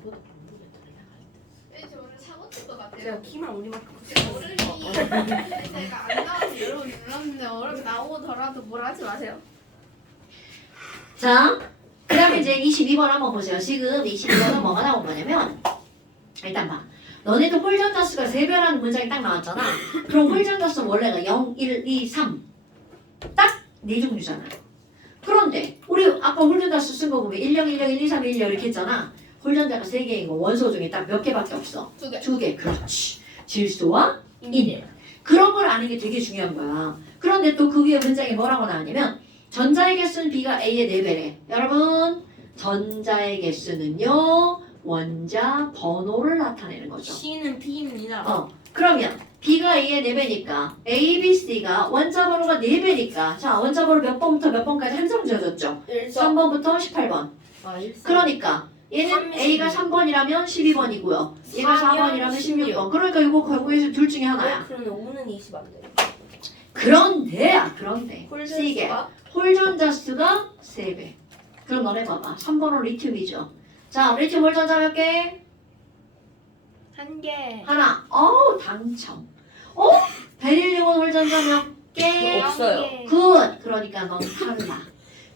저보다 공부를 잘 나갈 때. 저 오늘 사고 칠것 같아요. 제가 키만 우리만큼 어른이 제가 안 나오면 여러분 놀랐는데 어른 나오더라도 뭘 하지 마세요. 자, 그 다음에 이제 22번 한번 보세요. 지금 22번은 뭐가 나온 거냐면 일단 봐. 너네도 홀전자수가 3배라는 문장이 딱 나왔잖아. 그럼 홀전자수 원래가 0, 1, 2, 3 딱 4종류잖아. 그런데 우리 아까 홀전자수 쓴 거 보면 10, 10, 1, 2, 3, 1, 0 이렇게 했잖아. 홀전자가 3개인 거 원소 중에 딱 몇 개밖에 없어. 2개. 2개. 그렇지. 질소와 인. 그런 걸 아는 게 되게 중요한 거야. 그런데 또 그 위에 문장이 뭐라고 나왔냐면 전자의 개수는 B가 A의 4배래. 여러분 전자의 개수는요 원자 번호를 나타내는 거죠. C는 P입니다. 그러면 B가 A의 4배니까 A, B, C가 원자 번호가 4배니까 자 원자 번호 몇 번부터 몇 번까지 한 점 지어줬죠. 3번부터 18번. 아, 1. 그러니까 얘는 30. A가 3번이라면 12번이고요. 얘가 4번이라면 16. 16번. 그러니까 이거 결국에서 둘 중에 하나야. 그러면 5는 20 안 돼요. 그런데 C게 홀전수가 홀전자 수가 3배. 그럼 너네 봐봐. 3번은 리튬이죠. 자, 리튬 홀전자 몇 개? 1개. 하나. 당첨. 베릴륨은 홀전자 몇 개? 없어요. 굿. 그러니까 넌 탈락.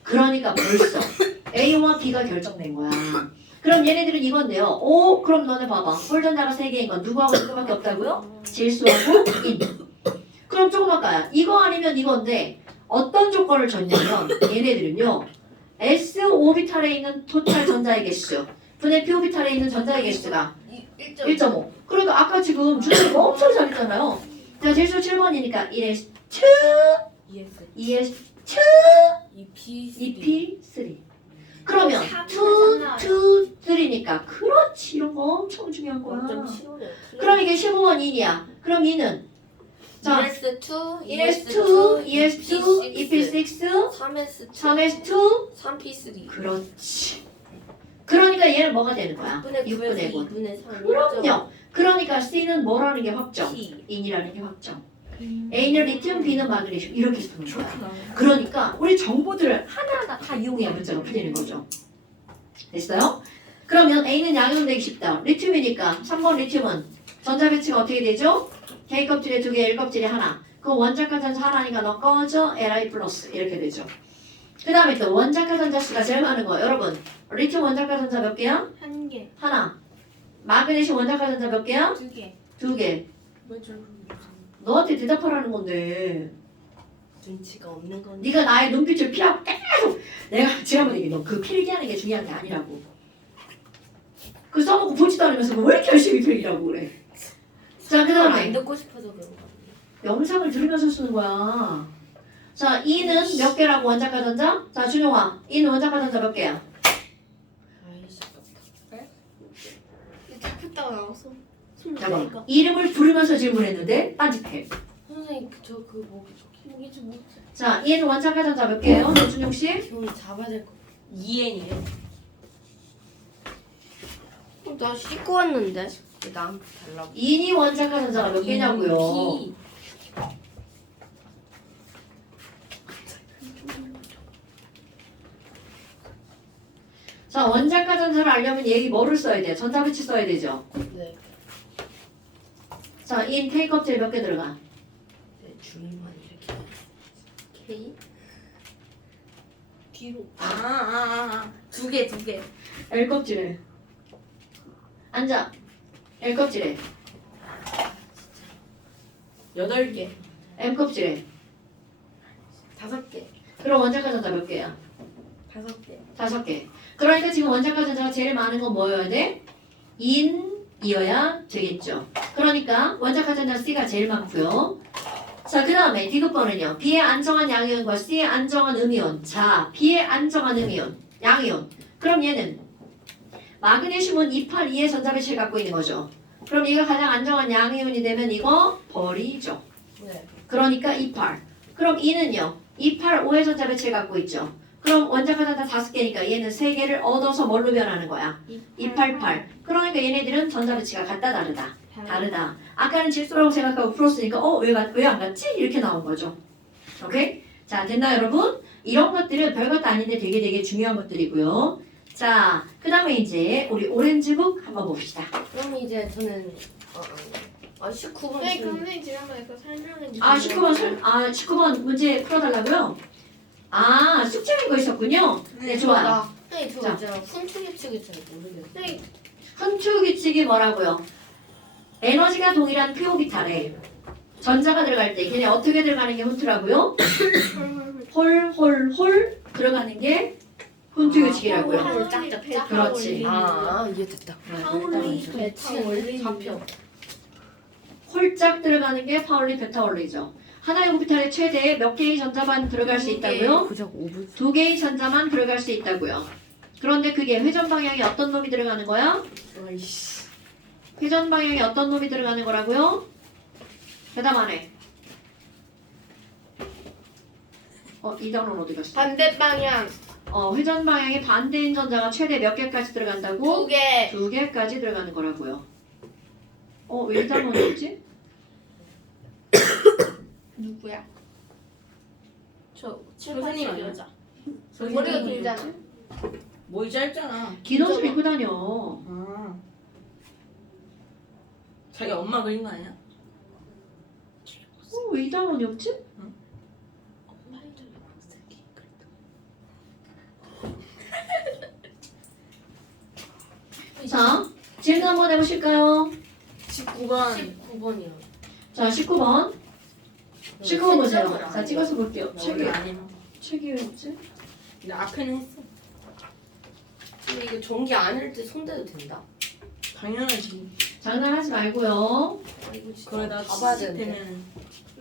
그러니까 벌써 A와 B가 결정된 거야. 그럼 얘네들은 이건데요. 그럼 너네 봐봐. 홀전자가 3개인 건 누구하고 누구밖에 없다고요? 질소하고 인. 그럼 조금만 가요. 이거 아니면 이건데 어떤 조건을 줬냐면 얘네들은요. S5비탈에 있는 토탈 전자의 개수 분의 P오비탈에 있는 전자의 개수가 1.5. 그러니까 아까 지금 주는 거 엄청 잘했잖아요. 자, 질소 7번이니까 1S2, ES 2S2, EP 2P3. 그러면 2, 2, 3니까 그렇지. 이런 거 엄청 중요한 거야. 0.75래요. 그럼 이게 15번 2야. 그럼 2는 자, ES2, 1S2, ES2, EP6, 3S2, 3S2 3P3. 그렇지. 그러니까 얘는 뭐가 되는 거야? 6분의 6분의 9에서 9. 2분의 3. 그럼요. 그러니까 C는 뭐라는 게 확정. P. 인이라는 게 확정. A는 리튬, B는 마그네슘 이렇게 쓰는 거야. 그렇구나. 그러니까 우리 정보들을 하나하나 다 이용해야 문제가 풀리는 거죠. 됐어요? 그러면 A는 양이온 되기 쉽다. 리튬이니까 3번 리튬은 전자 배치가 어떻게 되죠? K 껍질에 2개, L 껍질에 하나. 그 원자가 전자 하나니까 너 꺼져 Li 플러스 이렇게 되죠. 그 다음에 또 원자가 전자 수가 제일 많은 거. 여러분 리튬 원자가 전자 몇 개야? 1개. 하나. 마그네슘 원자가 전자 몇 개야? 2개. 2개. 왜 저런 너한테 대답하라는 건데. 눈치가 없는 건 네가 나의 눈빛을 피하고 계속 내가 지난번에 얘기해. 너 그 필기하는 게 중요한 게 아니라고. 그 써먹고 보지도 않으면서 왜 이렇게 열심히 필기라고 그래. 자, 그 안 다음에 듣고 싶어서 그런 거. 영상을 들으면서 쓰는 거야. 자, E는 몇 개라고 원자가 전자? 자, 준용아. E는 원자가 전자 몇 개야? 아이씨. 잡혔다고 나왔어. 잠깐만. 이름을 부르면서 질문했는데 딴짓해. 선생님 저 그 목이 좀 못. 자, E는 원자가 전자 몇 개예요? 준용 씨? 형이 잡아야 될 거. 2N이에요. 나 씻고 왔는데. 나한테 달라고. E니 원자가 전자가 몇 개냐고요? 자, 원자가 전자를 알려면 얘기 뭐를 써야 돼? 전자 배치 써야 되죠. 네. 자, 인 K 껍질 몇 개 들어가? 네, 줄만 이렇게. K. 뒤로. 두 개. L 껍질에. 앉아. L 껍질에. 8개. M 껍질에. 5개. 그럼 원자가 전자 몇 개야? 5개. 5개. 그러니까 지금 원자가 전자가 제일 많은 건 뭐여야 돼? 인이어야 되겠죠. 그러니까 원자가 전자 C가 제일 많고요. 자, 그 다음에 디귿번은요. B의 안정한 양이온과 C의 안정한 음이온. 자, B의 안정한 음이온, 양이온. 그럼 얘는 마그네슘은 282의 전자 배치를 갖고 있는 거죠. 그럼 얘가 가장 안정한 양이온이 되면 이거 버리죠. 네. 그러니까 28. 그럼 E는요. 285의 전자 배치를 갖고 있죠. 그럼 원자가 전자 5개니까 얘는 3개를 얻어서 뭘로 변하는 거야? 288. 그러니까 얘네들은 전자 배치가 같다 다르다. 다르다. 아까는 질소라고 생각하고 풀었으니까 왜 안 같지? 이렇게 나온 거죠. 오케이? 자, 됐나 여러분? 이런 것들은 별것도 아닌데 되게 중요한 것들이고요. 자, 그 다음에 이제 우리 오렌지북 한번 봅시다. 그럼 이제 저는 19번 네, 선생님 지난번에 그 설명해 주세요. 19번 문제 풀어달라고요? 숙제 낸 거 있었군요. 네, 좋아요. 네, 저 자. 이제 훈투 규칙이 잘 모르겠어요. 네, 훈투 규칙이 뭐라고요? 에너지가 동일한 피오비탈에 전자가 들어갈 때 걔네 어떻게 들어가는 게 훈투라고요? 홀 들어가는 게 훈투 규칙이라고요. 파울리, 짝짝짝. 베타 그렇지. 올리는 이해됐다. 파울리, 네, 베타 올리는 좌표. 홀짝 들어가는 게 파울리 베타올리죠. 하나의 오비탈에 최대 몇 개의 전자만 들어갈 수 있다고요? 고작 5분. 2개의 전자만 들어갈 수 있다고요. 그런데 그게 회전 방향에 어떤 놈이 들어가는 거야? 아이씨. 회전 방향에 어떤 놈이 들어가는 거라고요? 대답 안 해. 이 단어는 어디 갔어? 반대 방향 회전 방향에 반대인 전자가 최대 몇 개까지 들어간다고? 2개. 2개까지 들어가는 거라고요. 왜 이 단어는 없지? 누구야? 저 선생님 아니야? 여자. 선생님 머리가 길잖아. 머리 짧잖아. 긴 옷을 입고 다녀. 아. 자기 엄마 그린 거 아니야? 왜 이 단어는 없지? 자, 질문 한번 해보실까요? 19번. 19번이요. 자, 19번. 19번 보세요. 자, 찍어서 볼게요. 책이 아니면. 책이 왜 없지? 근데 앞에는 했어. 근데 이거 전기 아닐 때 손대도 된다. 당연하지. 장난하지 말고요. 이거 진짜 그러다 다 봐야 치실 되는데. 때는.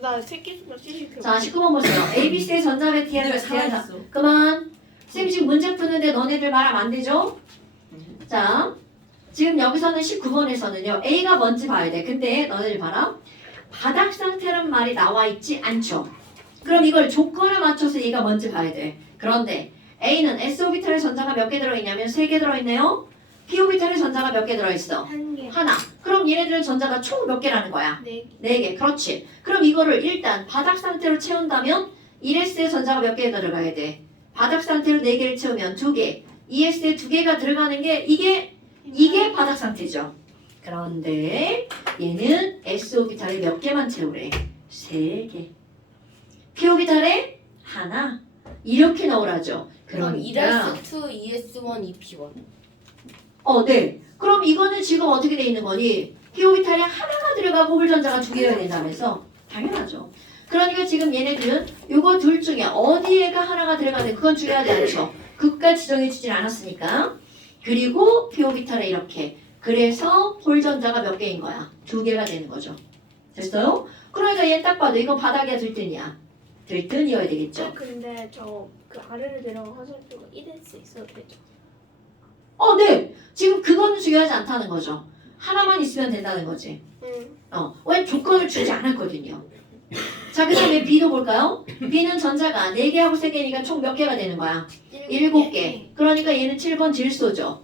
나 새끼수가 70. 자, 19번 보세요. ABC의 전자배 근데 왜 TR 살아있어? 그만. 쌤 지금 문제 푸는데 너네들 말하면 안 되죠? 자, 지금 여기서는 19번에서는요. A가 뭔지 봐야 돼. 근데 너네들 봐라. 바닥 상태란 말이 나와 있지 않죠. 그럼 이걸 조건을 맞춰서 얘가 뭔지 봐야 돼. 그런데 A는 S오비탈의 전자가 몇 개 들어있냐면 3개 들어있네요. P오비탈의 전자가 몇 개 들어있어? 한 개. 하나. 그럼 얘네들은 전자가 총 몇 개라는 거야? 네 개. 4개. 그렇지. 그럼 이거를 일단 바닥 상태로 채운다면 1S의 전자가 몇 개가 들어가야 돼? 바닥 상태로 4개를 채우면 2개. 2S에 2개가 들어가는 게 이게 바닥 상태죠. 그런데 얘는 S오비탈에 몇 개만 채우래? 3개. P오비탈에 하나. 이렇게 넣으라죠. 그럼 그러니까 1S2, 2S1, 2P1. 네. 그럼 이거는 지금 어떻게 돼 있는 거니? P오비탈에 하나가 들어가고 홀전자가 2개가 된다면서? 당연하죠. 그러니까 지금 얘네들은 요거 둘 중에 어디에가 하나가 들어가는 그건 중요하지 않죠. 극과 지정해 주진 않았으니까. 그리고 P오비탈에 이렇게. 그래서 홀전자가 몇 개인 거야? 2개가 되는 거죠. 됐어요? 그러니까 얘 딱 봐도 이건 바닥이야 들뜬이야? 들뜬이어야 되겠죠. 근데 저 그 아래를 내려간 화살표가 1S 있어도 되죠? 네. 지금 그거는 중요하지 않다는 거죠. 하나만 있으면 된다는 거지. 응. 왜 조건을 주지 않았거든요. 자, 그 다음에 B도 볼까요? B는 전자가 4개하고 3개니까 총 몇 개가 되는 거야? 7개. 그러니까 얘는 7번 질소죠.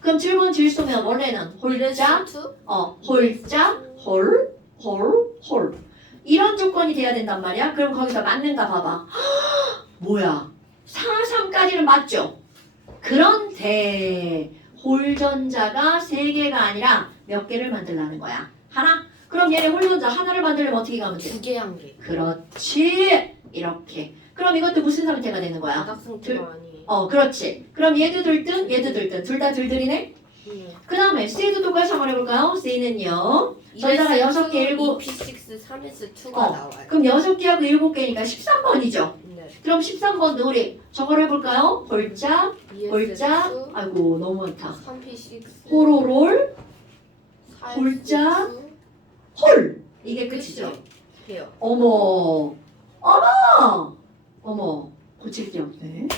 그럼 7번 질소면 원래는 홀자, 1S2? 홀자, 홀. 이런 조건이 돼야 된단 말이야. 그럼 거기서 맞는가 봐봐. 뭐야? 4, 3까지는 맞죠? 그런데 홀전자가 3개가 아니라 몇 개를 만들라는 거야? 하나? 그럼 얘네 홀전자 하나를 만들려면 어떻게 가면 돼? 2개 한 개. 그렇지. 이렇게. 그럼 이것도 무슨 상태가 되는 거야? 바닥 상태가 아니에요. 그렇지. 그럼 얘도 들뜬, 얘도 들뜬. 둘 다 들들이네? 그 다음에 C도 똑같이 한번 해볼까요? C는요. 전자가 6개, 7. 2P6, 3S2가 나와요. 그럼 6개하고 7개니까 13번이죠. 네. 그럼 13번도 우리 저걸 해볼까요? 홀자, 홀자. 2S2, 아이고 너무 많다. 3P6, 호로롤, 4S2, 홀자. 홀. 이게 끝이죠. 해요. 어머. 고칠 게 없네.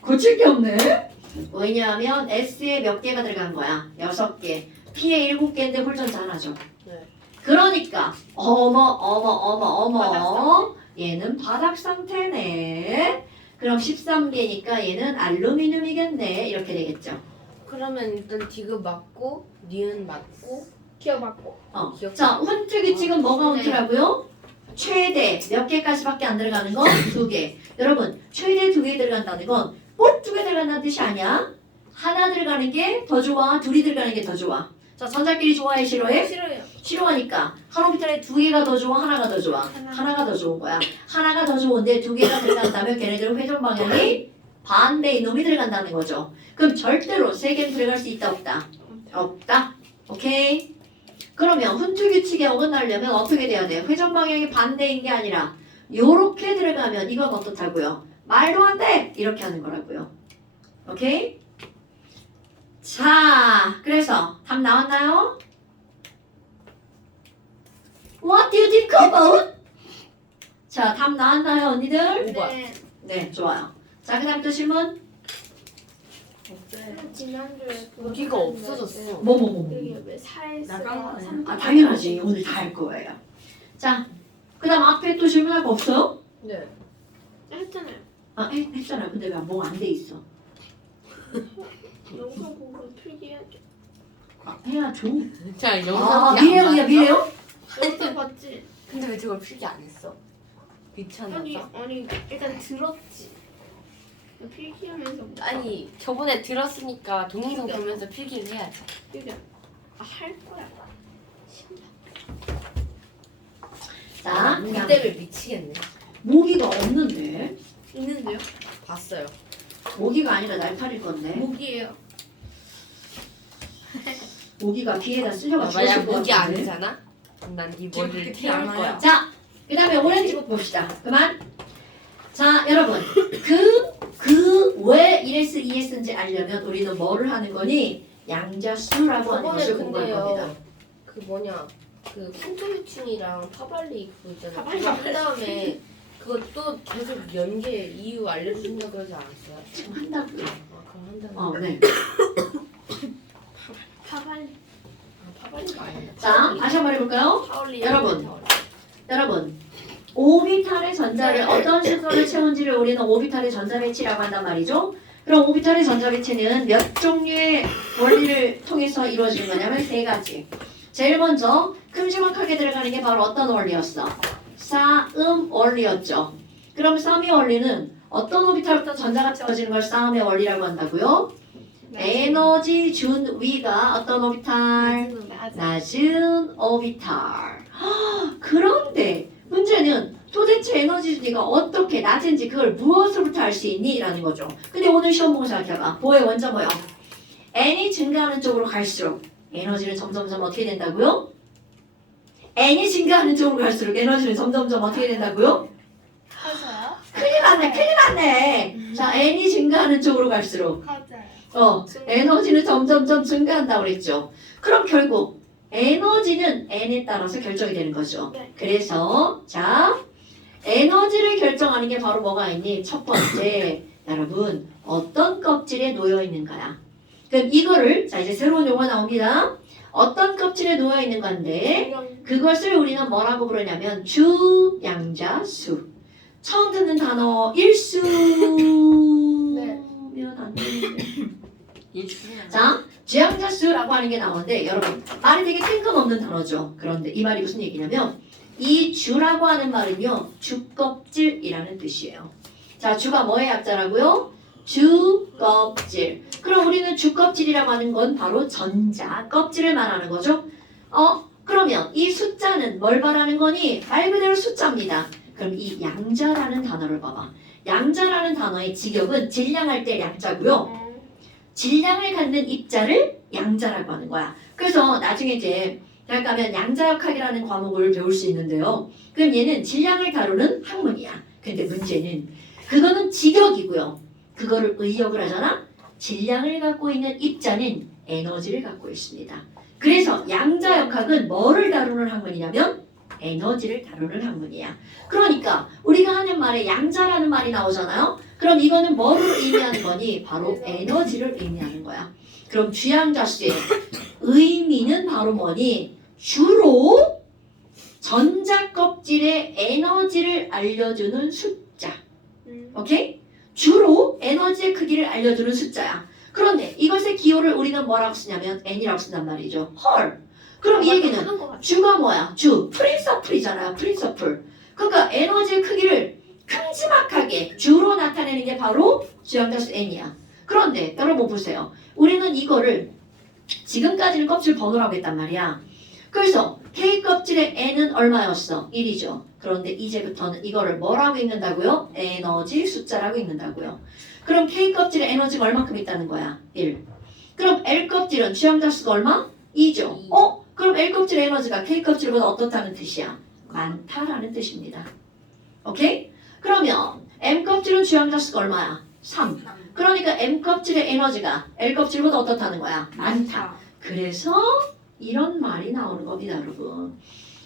고칠 게 없네. 왜냐하면 S에 몇 개가 들어간 거야? 6개. P에 7개인데 홀전자 하나죠. 네. 그러니까 얘는 바닥 상태네. 그럼 13개니까 얘는 알루미늄이겠네. 이렇게 되겠죠. 그러면 일단 디귿 맞고 니은 맞고 기억 맞고. 기억 자, 훈트 규칙은 뭐가 훈트라고요? 최대 몇 개까지밖에 안 들어가는 건 2개. 여러분, 최대 2개 들어간다는 건 꼭 2개 들어간다는 뜻이 아니야. 하나 들어가는 게 더 좋아? 둘이 들어가는 게 더 좋아? 자, 전자끼리 좋아해? 싫어해? 싫어요. 싫어하니까 한 오비탈에 두 개가 더 좋아? 하나가 더 좋아? 하나. 하나가 더 좋은 거야. 하나가 더 좋은데 두 개가 들어간다면 걔네들은 회전 방향이 반대인 놈이 들어간다는 거죠. 그럼 절대로 세 개는 들어갈 수 있다 없다? 없다. 오케이? 그러면 훈투 규칙에 어긋나려면 어떻게 돼야 돼? 회전 방향이 반대인 게 아니라 요렇게 들어가면 이건 어떻다고요? 말도 안 돼! 이렇게 하는 거라고요. 오케이? 자, 그래서 답 나왔나요? What do you think about? 자, 답 나왔나요, 언니들? 오바. 네. 네, 좋아요. 자, 그 다음 또 질문. 지난주에 무기가 없어졌어. 그게 왜 나간 거 아니야? 사에서 아, 당연하지. 오늘 다 할 거예요. 자, 그 다음 앞에 또 질문할 거 없어요? 네. 했잖아요. 아, 했잖아요. 근데 왜 뭐가 안 돼 있어? 영상 보고 필기해야죠. 아, 해야죠. 자 아, 영상이 미래형이야, 미래형? 영상 봤지? 근데 왜 저걸 필기 안 했어? 귀찮아서? 아니 일단 들었지. 필기하면서 아니 저번에 들었으니까 동영상 보면서 필기를 해야지. 필기 할 거야. 자, 이 그냥 때문에 미치겠네. 모기가 없는데. 있는데요? 봤어요. 모기가 아니라 날파릴 건데. 목이에요. 모기가 귀에다 쓸려가 만약 죽었을 것 목이 같은데. 아니잖아? 그럼 난 이 머리를 그렇게 피할 안 거야. 와요. 자, 그 다음에 오렌지북 봅시다. 그만. 자, 여러분. 왜 이랬어, 이랬는지 알려면 우리는 뭐를 하는 거니? 양자수라고 하는 저번에 것을 공부할 겁니다. 근데요. 그 뭐냐 그 푼토유충이랑 파발리 그거 있잖아. 파발리. 그거 한 다음에 그것도 계속 연계 이유 알려준다 그러지 않았어요? 지금 한다고요. 아 그럼 한다면. 네. 파발리. 아 파발리가 아니다. 자, 다시 한번 해볼까요? 파울리. 여러분. 여러분, 오비탈의 전자를 어떤 순서로 채운지를 우리는 오비탈의 전자배치라고 한단 말이죠. 그럼 오비탈의 전자배치는 몇 종류의 원리를 통해서 이루어지는 거냐면 세 가지. 제일 먼저 큼지막하게 들어가는 게 바로 어떤 원리였어? 싸움 원리였죠. 그럼 싸움의 원리는 어떤 오비탈부터 전자가 채워지는 걸 싸움의 원리라고 한다고요? 에너지 준 위가 어떤 오비탈? 낮은 오비탈. 그런데 문제는 도대체 에너지 준위가 어떻게 낮은지 그걸 무엇으로부터 알 수 있니? 라는 거죠. 근데 오늘 시험 보고 생각해봐. 뭐의 원자 뭐야? n이 증가하는 쪽으로 갈수록 에너지는 점점점 어떻게 된다고요? n이 증가하는 쪽으로 갈수록 에너지는 점점점 어떻게 된다고요? 커져요? 큰일 났네, 큰일 났네. 자, n이 증가하는 쪽으로 갈수록 커져요. 에너지는 점점점 증가한다고 그랬죠. 그럼 결국 에너지는 n에 따라서 결정이 되는 거죠. 네. 그래서 자, 에너지를 결정하는 게 바로 뭐가 있니? 첫 번째, 여러분 어떤 껍질에 놓여 있는 거야. 그럼 이거를 자 이제 새로운 용어 나옵니다. 어떤 껍질에 놓여 있는 건데 그것을 우리는 뭐라고 부르냐면 주양자수. 처음 듣는 단어 일수면 안 되는데. 자, 주양자수라고 하는 게 나오는데 여러분 말이 되게 뜬금없는 단어죠. 그런데 이 말이 무슨 얘기냐면 이 주라고 하는 말은요 주껍질이라는 뜻이에요. 자, 주가 뭐의 약자라고요? 주껍질. 그럼 우리는 주껍질이라고 하는 건 바로 전자 껍질을 말하는 거죠. 그러면 이 숫자는 뭘 말하는 거니? 말 그대로 숫자입니다. 그럼 이 양자라는 단어를 봐봐. 양자라는 단어의 직역은 질량할 때 양자고요. 질량을 갖는 입자를 양자라고 하는 거야. 그래서 나중에 이제 대학 가면 양자역학이라는 과목을 배울 수 있는데요. 그럼 얘는 질량을 다루는 학문이야. 근데 문제는 그거는 직역이고요. 그거를 의역을 하잖아. 질량을 갖고 있는 입자는 에너지를 갖고 있습니다. 그래서 양자역학은 뭐를 다루는 학문이냐면 에너지를 다루는 학문이야. 그러니까 우리가 하는 말에 양자라는 말이 나오잖아요. 그럼 이거는 뭐를 의미하는 거니? 바로 에너지를 의미하는 거야. 그럼 주양자수의 의미는 바로 뭐니? 주로 전자 껍질의 에너지를 알려주는 숫자. 오케이? 주로 에너지의 크기를 알려주는 숫자야. 그런데 이것의 기호를 우리는 뭐라고 쓰냐면 n이라고 쓴단 말이죠. 헐. 그럼 이 얘기는 주가 뭐야? 주. 프린서플이잖아요. 프린서플. 그러니까 에너지의 크기를 큼지막하게 주로 나타내는 게 바로 주양자수 n이야. 그런데 여러분 보세요. 우리는 이거를 지금까지는 껍질 번호라고 했단 말이야. 그래서 K 껍질의 N은 얼마였어? 1이죠. 그런데 이제부터는 이거를 뭐라고 읽는다고요? 에너지 숫자라고 읽는다고요. 그럼 K 껍질의 에너지가 얼마큼 있다는 거야? 1. 그럼 L 껍질은 취향자 수가 얼마? 2죠. 그럼 L 껍질의 에너지가 K 껍질보다 어떻다는 뜻이야? 많다라는 뜻입니다. 오케이? 그러면 M 껍질은 취향자 수가 얼마야? 3. 그러니까 M 껍질의 에너지가 L 껍질보다 어떻다는 거야? 많다. 그래서 이런 말이 나오는 겁니다, 여러분.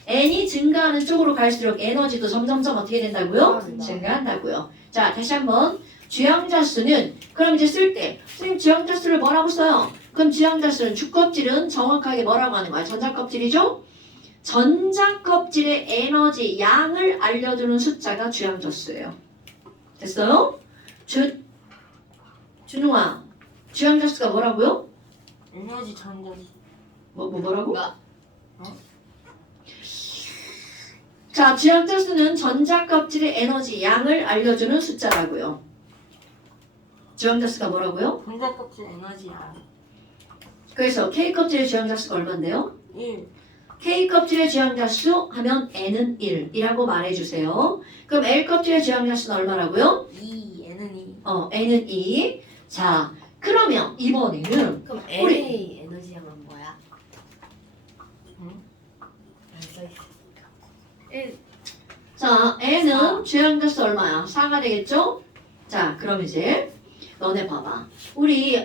N이 증가하는 쪽으로 갈수록 에너지도 점점점 어떻게 된다고요? 증가한다고요. 자, 다시 한번 주양자 수는 그럼 이제 쓸 때 선생님 주양자 수를 뭐라고 써요? 그럼 주양자 수는 주껍질은 정확하게 뭐라고 하는 거야? 전자껍질이죠? 전자껍질의 에너지 양을 알려주는 숫자가 주양자 수예요. 됐어요? 준웅아, 주양자 수가 뭐라고요? 에너지 전자수. 뭐라고? 나. 자, 주양자 수는 전자 껍질의 에너지 양을 알려주는 숫자라고요. 주양자 수가 뭐라고요? 전자 껍질 에너지야. 그래서 K 껍질의 주양자 수가 얼마인데요? 1. K 껍질의 주양자 수 하면 N은 1이라고 말해주세요. 그럼 L 껍질의 주양자 수는 얼마라고요? 2. N은 2. N은 2. 자, 그러면 이번에는 그럼 우리- NA 에너지 양은 뭐야? 응? 안 써있어. 자, N은 주양자 수 얼마야? 4가 되겠죠? 자, 그럼 이제 너네 봐봐. 우리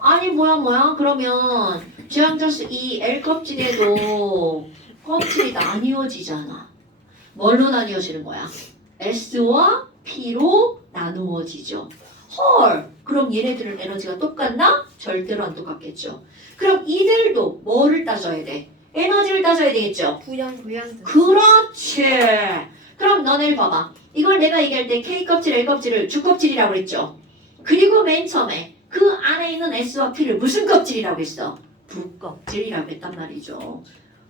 아니 뭐야 그러면 주양자 수 2 L 껍질에도 껍질이 나뉘어지잖아. 뭘로 나뉘어지는 거야? S와 P로 나누어지죠. 헐, 그럼 얘네들은 에너지가 똑같나? 절대로 안 똑같겠죠. 그럼 이들도 뭐를 따져야 돼? 에너지를 따져야 되겠죠. 부양 그렇지. 그럼 너네를 봐봐. 이걸 내가 얘기할 때 K 껍질, L 껍질을 주껍질이라고 그랬죠. 그리고 맨 처음에 그 안에 있는 S와 P를 무슨 껍질이라고 했어? 부껍질이라고 했단 말이죠.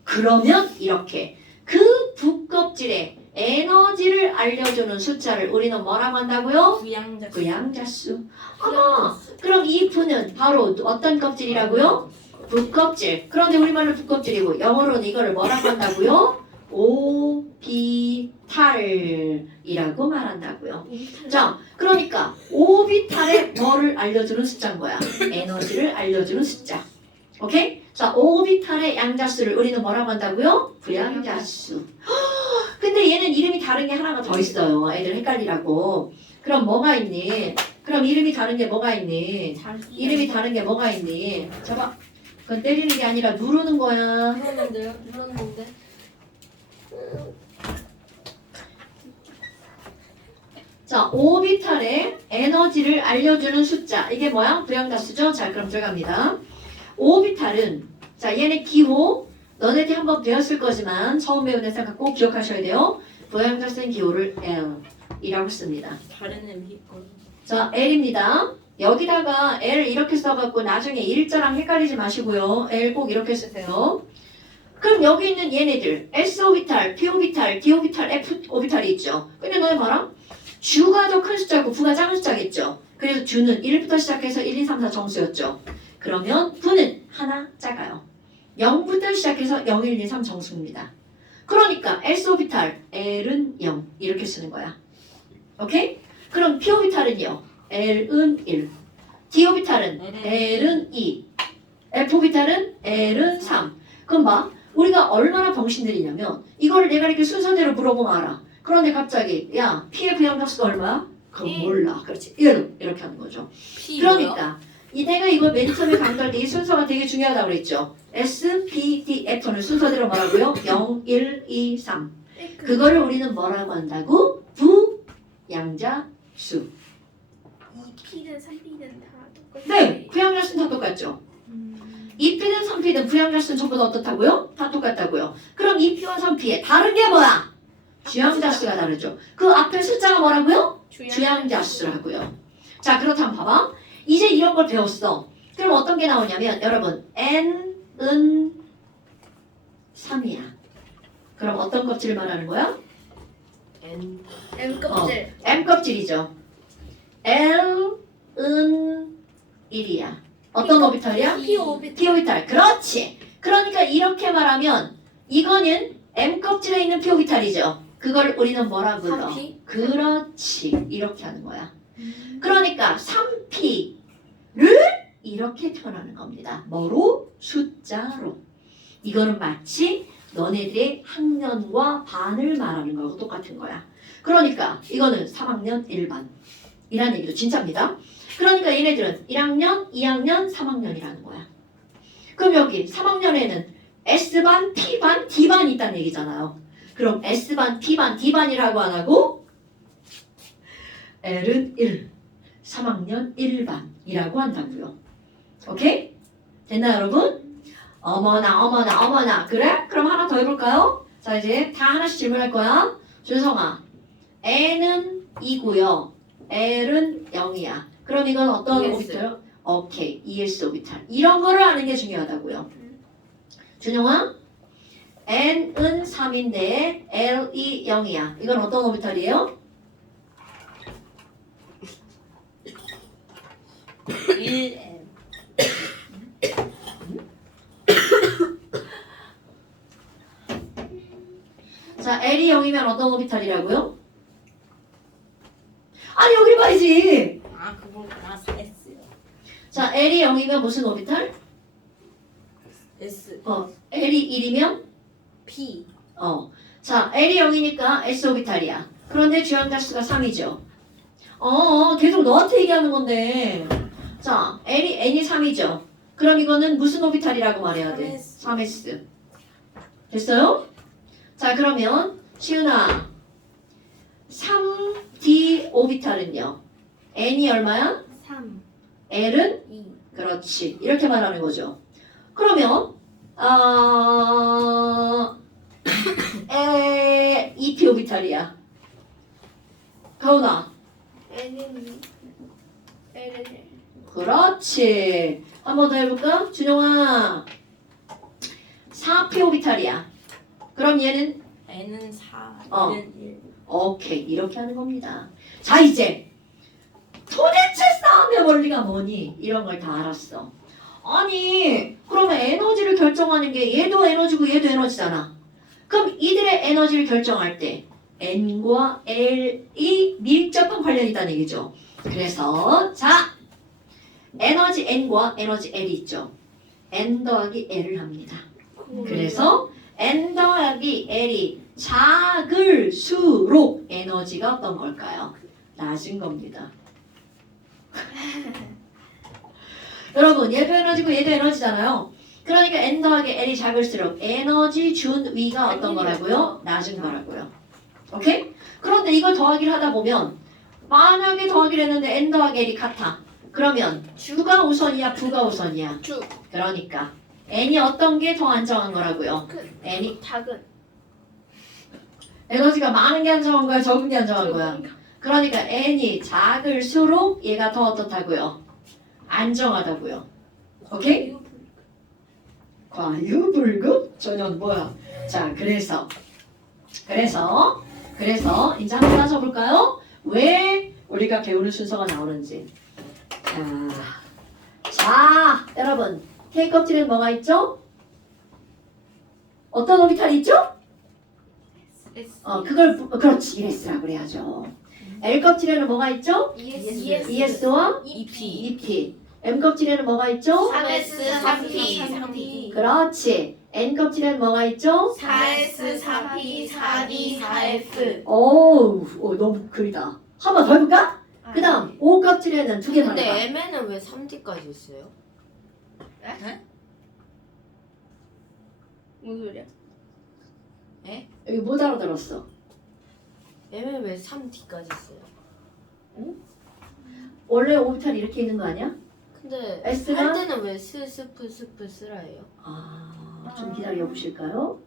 그러면 이렇게 그 부껍질의 에너지를 알려주는 숫자를 우리는 뭐라고 한다고요? 부양자 수. 부양자수. 그럼 이 부는 바로 어떤 껍질이라고요? 부껍질. 그런데 우리말로 부껍질이고 영어로는 이거를 뭐라고 한다고요? 오비탈이라고 말한다고요. 자, 그러니까 오비탈의 뭐를 알려주는 숫자인 거야? 에너지를 알려주는 숫자. 오케이? 자, 오비탈의 양자수를 우리는 뭐라고 한다고요? 부양자수. 근데 얘는 이름이 다른 게 하나가 더 있어요. 애들 헷갈리라고. 그럼 뭐가 있니? 그럼 이름이 다른 게 뭐가 있니? 이름이 다른 게 뭐가 있니? 잡아. 그건 때리는 게 아니라 누르는 거야. 눌렀는데. 자, 오비탈의 에너지를 알려주는 숫자. 이게 뭐야? 부양자수죠? 자, 그럼 들어갑니다. 오비탈은, 자, 얘네 기호, 너네들이 한번 배웠을 거지만 처음 배운 애들 꼭 기억하셔야 돼요. 부양자수인 기호를 L이라고 씁니다. 다른 의미 거. 자, L입니다. 여기다가 L 이렇게 써갖고 나중에 일자랑 헷갈리지 마시고요. L 꼭 이렇게 쓰세요. 그럼 여기 있는 얘네들 S 오비탈, P 오비탈, D 오비탈, F 오비탈이 있죠. 근데 너네 봐라. 주가 더 큰 숫자고 부가 작은 숫자겠죠. 그래서 주는 1부터 시작해서 1, 2, 3, 4 정수였죠. 그러면 부는 하나 작아요. 0부터 시작해서 0, 1, 2, 3 정수입니다. 그러니까 S 오비탈, L은 0 이렇게 쓰는 거야. 오케이? 그럼 P 오비탈은요. L은 1. D 오비탈은 L은 2. F 오비탈은 L은 3. 그럼 봐. 우리가 얼마나 병신들이냐면 이거를 내가 이렇게 순서대로 물어보면 알아. 그런데 갑자기 야 P의 부양자수가 얼마야? 그건 몰라. 그렇지. 이렇게 하는 거죠. P 그러니까 내가 이걸 맨 처음에 강조할 때 이 순서가 되게 중요하다고 그랬죠. S, P, D, F는 순서대로 뭐라고요? 0, 1, 2, 3. 그거를 우리는 뭐라고 한다고? 부양자수. 2P든 3P든 다 똑같이. 네, 부양자수는 다 똑같죠. 2P든 3P든 부양자수는 전부 다 어떻다고요? 다 똑같다고요. 그럼 2P와 3P의 다른 게 뭐야? 주양자수가 다르죠. 그 앞에 숫자가 뭐라고요? 주양자수라고요. 자, 그렇다면 봐봐. 이제 이런 걸 배웠어. 그럼 어떤 게 나오냐면 여러분 N은 3이야. 그럼 어떤 껍질을 말하는 거야? M 껍질. M 껍질이죠. L은 1이야. 어떤 오비탈이야? P 오비탈. p 오비탈. 그렇지. 그러니까 이렇게 말하면 이거는 M 껍질에 있는 p 오비탈이죠. 그걸 우리는 뭐라 불러? 3P? 그렇지. 이렇게 하는 거야. 그러니까 3P를 이렇게 표현하는 겁니다. 뭐로? 숫자로. 이거는 마치 너네들의 학년과 반을 말하는 거하고 똑같은 거야. 그러니까 이거는 3학년 1반 이라는 얘기도 진짜입니다. 그러니까 얘네들은 1학년, 2학년, 3학년이라는 거야. 그럼 여기 3학년에는 S반, P반, D반이 있다는 얘기잖아요. 그럼 S반, T반, D반이라고 안 하고 L은 1, 3학년 1반이라고 한다고요. 오케이? 됐나요, 여러분? 어머나. 그래? 그럼 하나 더 해볼까요? 자, 이제 다 하나씩 질문할 거야. 준성아, N은 2고요. L은 0이야. 그럼 이건 어떤 ES. 오비탈? 오케이, ES 오비탈. 이런 거를 아는 게 중요하다고요. 준영아, N은 3인데 L이 0이야. 이건 어떤 오비탈이에요? 1M. 자, L이 0이면 어떤 오비탈이라고요? 아니, 여기 봐야지. 아, 그거 S요. 자, L이 0이면 무슨 오비탈? S. L이 1이면? P. 자, L이 0이니까 S 오비탈이야. 그런데 주행가수가 3이죠. 계속 너한테 얘기하는 건데. 자, N이 3이죠. 그럼 이거는 무슨 오비탈이라고 말해야 돼? 3S. 됐어요? 자, 그러면 시은아, 3D 오비탈은요? N이 얼마야? 3, L은? 2. 그렇지. 이렇게 말하는 거죠. 그러면 EP 오비탈이야. 가온아. N은 L은 1. 그렇지. 한 번 더 해볼까? 준영아. 4P 오비탈이야. 그럼 얘는? N은 4. 어. N은 1. 오케이. 이렇게 하는 겁니다. 자, 이제 도대체 싸움의 원리가 뭐니? 이런 걸 다 알았어. 아니, 그러면 에너지를 결정하는 게 얘도 에너지고 얘도 에너지잖아. 그럼 이들의 에너지를 결정할 때 N과 L이 밀접한 관련이 있다는 얘기죠. 그래서 자, 에너지 N과 에너지 L이 있죠. N 더하기 L을 합니다. 그래서 N 더하기 L이 작을수록 에너지가 어떤 걸까요? 낮은 겁니다. 여러분, 얘도 에너지고 얘도 에너지잖아요. 그러니까 N 더하기 L이 작을수록 에너지 준 위가 어떤 거라고요? 낮은 거라고요. 오케이? 그런데 이걸 더하기를 하다 보면 만약에 더하기를 했는데 N 더하기 L이 같아. 그러면 주가 우선이야, 부가 우선이야? 주. 그러니까 N이 어떤 게 더 안정한 거라고요? 큰. N이 작은. 에너지가 많은 게 안정한 거야, 적은 게 안정한 거야? 그러니까 N이 작을수록 얘가 더 어떻다고요? 안정하다고요. 오케이? 과유불급? 전혀 뭐야? 자, 그래서 이제 한번 따져볼까요? 왜 우리가 배우는 순서가 나오는지. 자, 여러분, K 껍질에는 뭐가 있죠? 어떤 오비탈이 있죠? S. 그렇지, ES라고 그래야죠. L 껍질에는 뭐가 있죠? ES. ES와 EP. EP. M 껍질에는 뭐가 있죠? 3S, 3P, 3D. 그렇지. N 껍질에는 뭐가 있죠? 4S, 4P, 4D, 4F. 오, 너무 그리다. 한 번 더 해볼까? 그 다음, O 껍질에는 두 개 말해봐. 근데 M에는 왜 3D까지 있어요? 무슨 소리야? 여기 못 알아들었어. M에 왜 3D까지 있어요? 원래 오비탈 이렇게 있는 거 아니야? 근데 S가? 할 때는 왜 스프 쓰라예요? 좀 기다려 보실까요?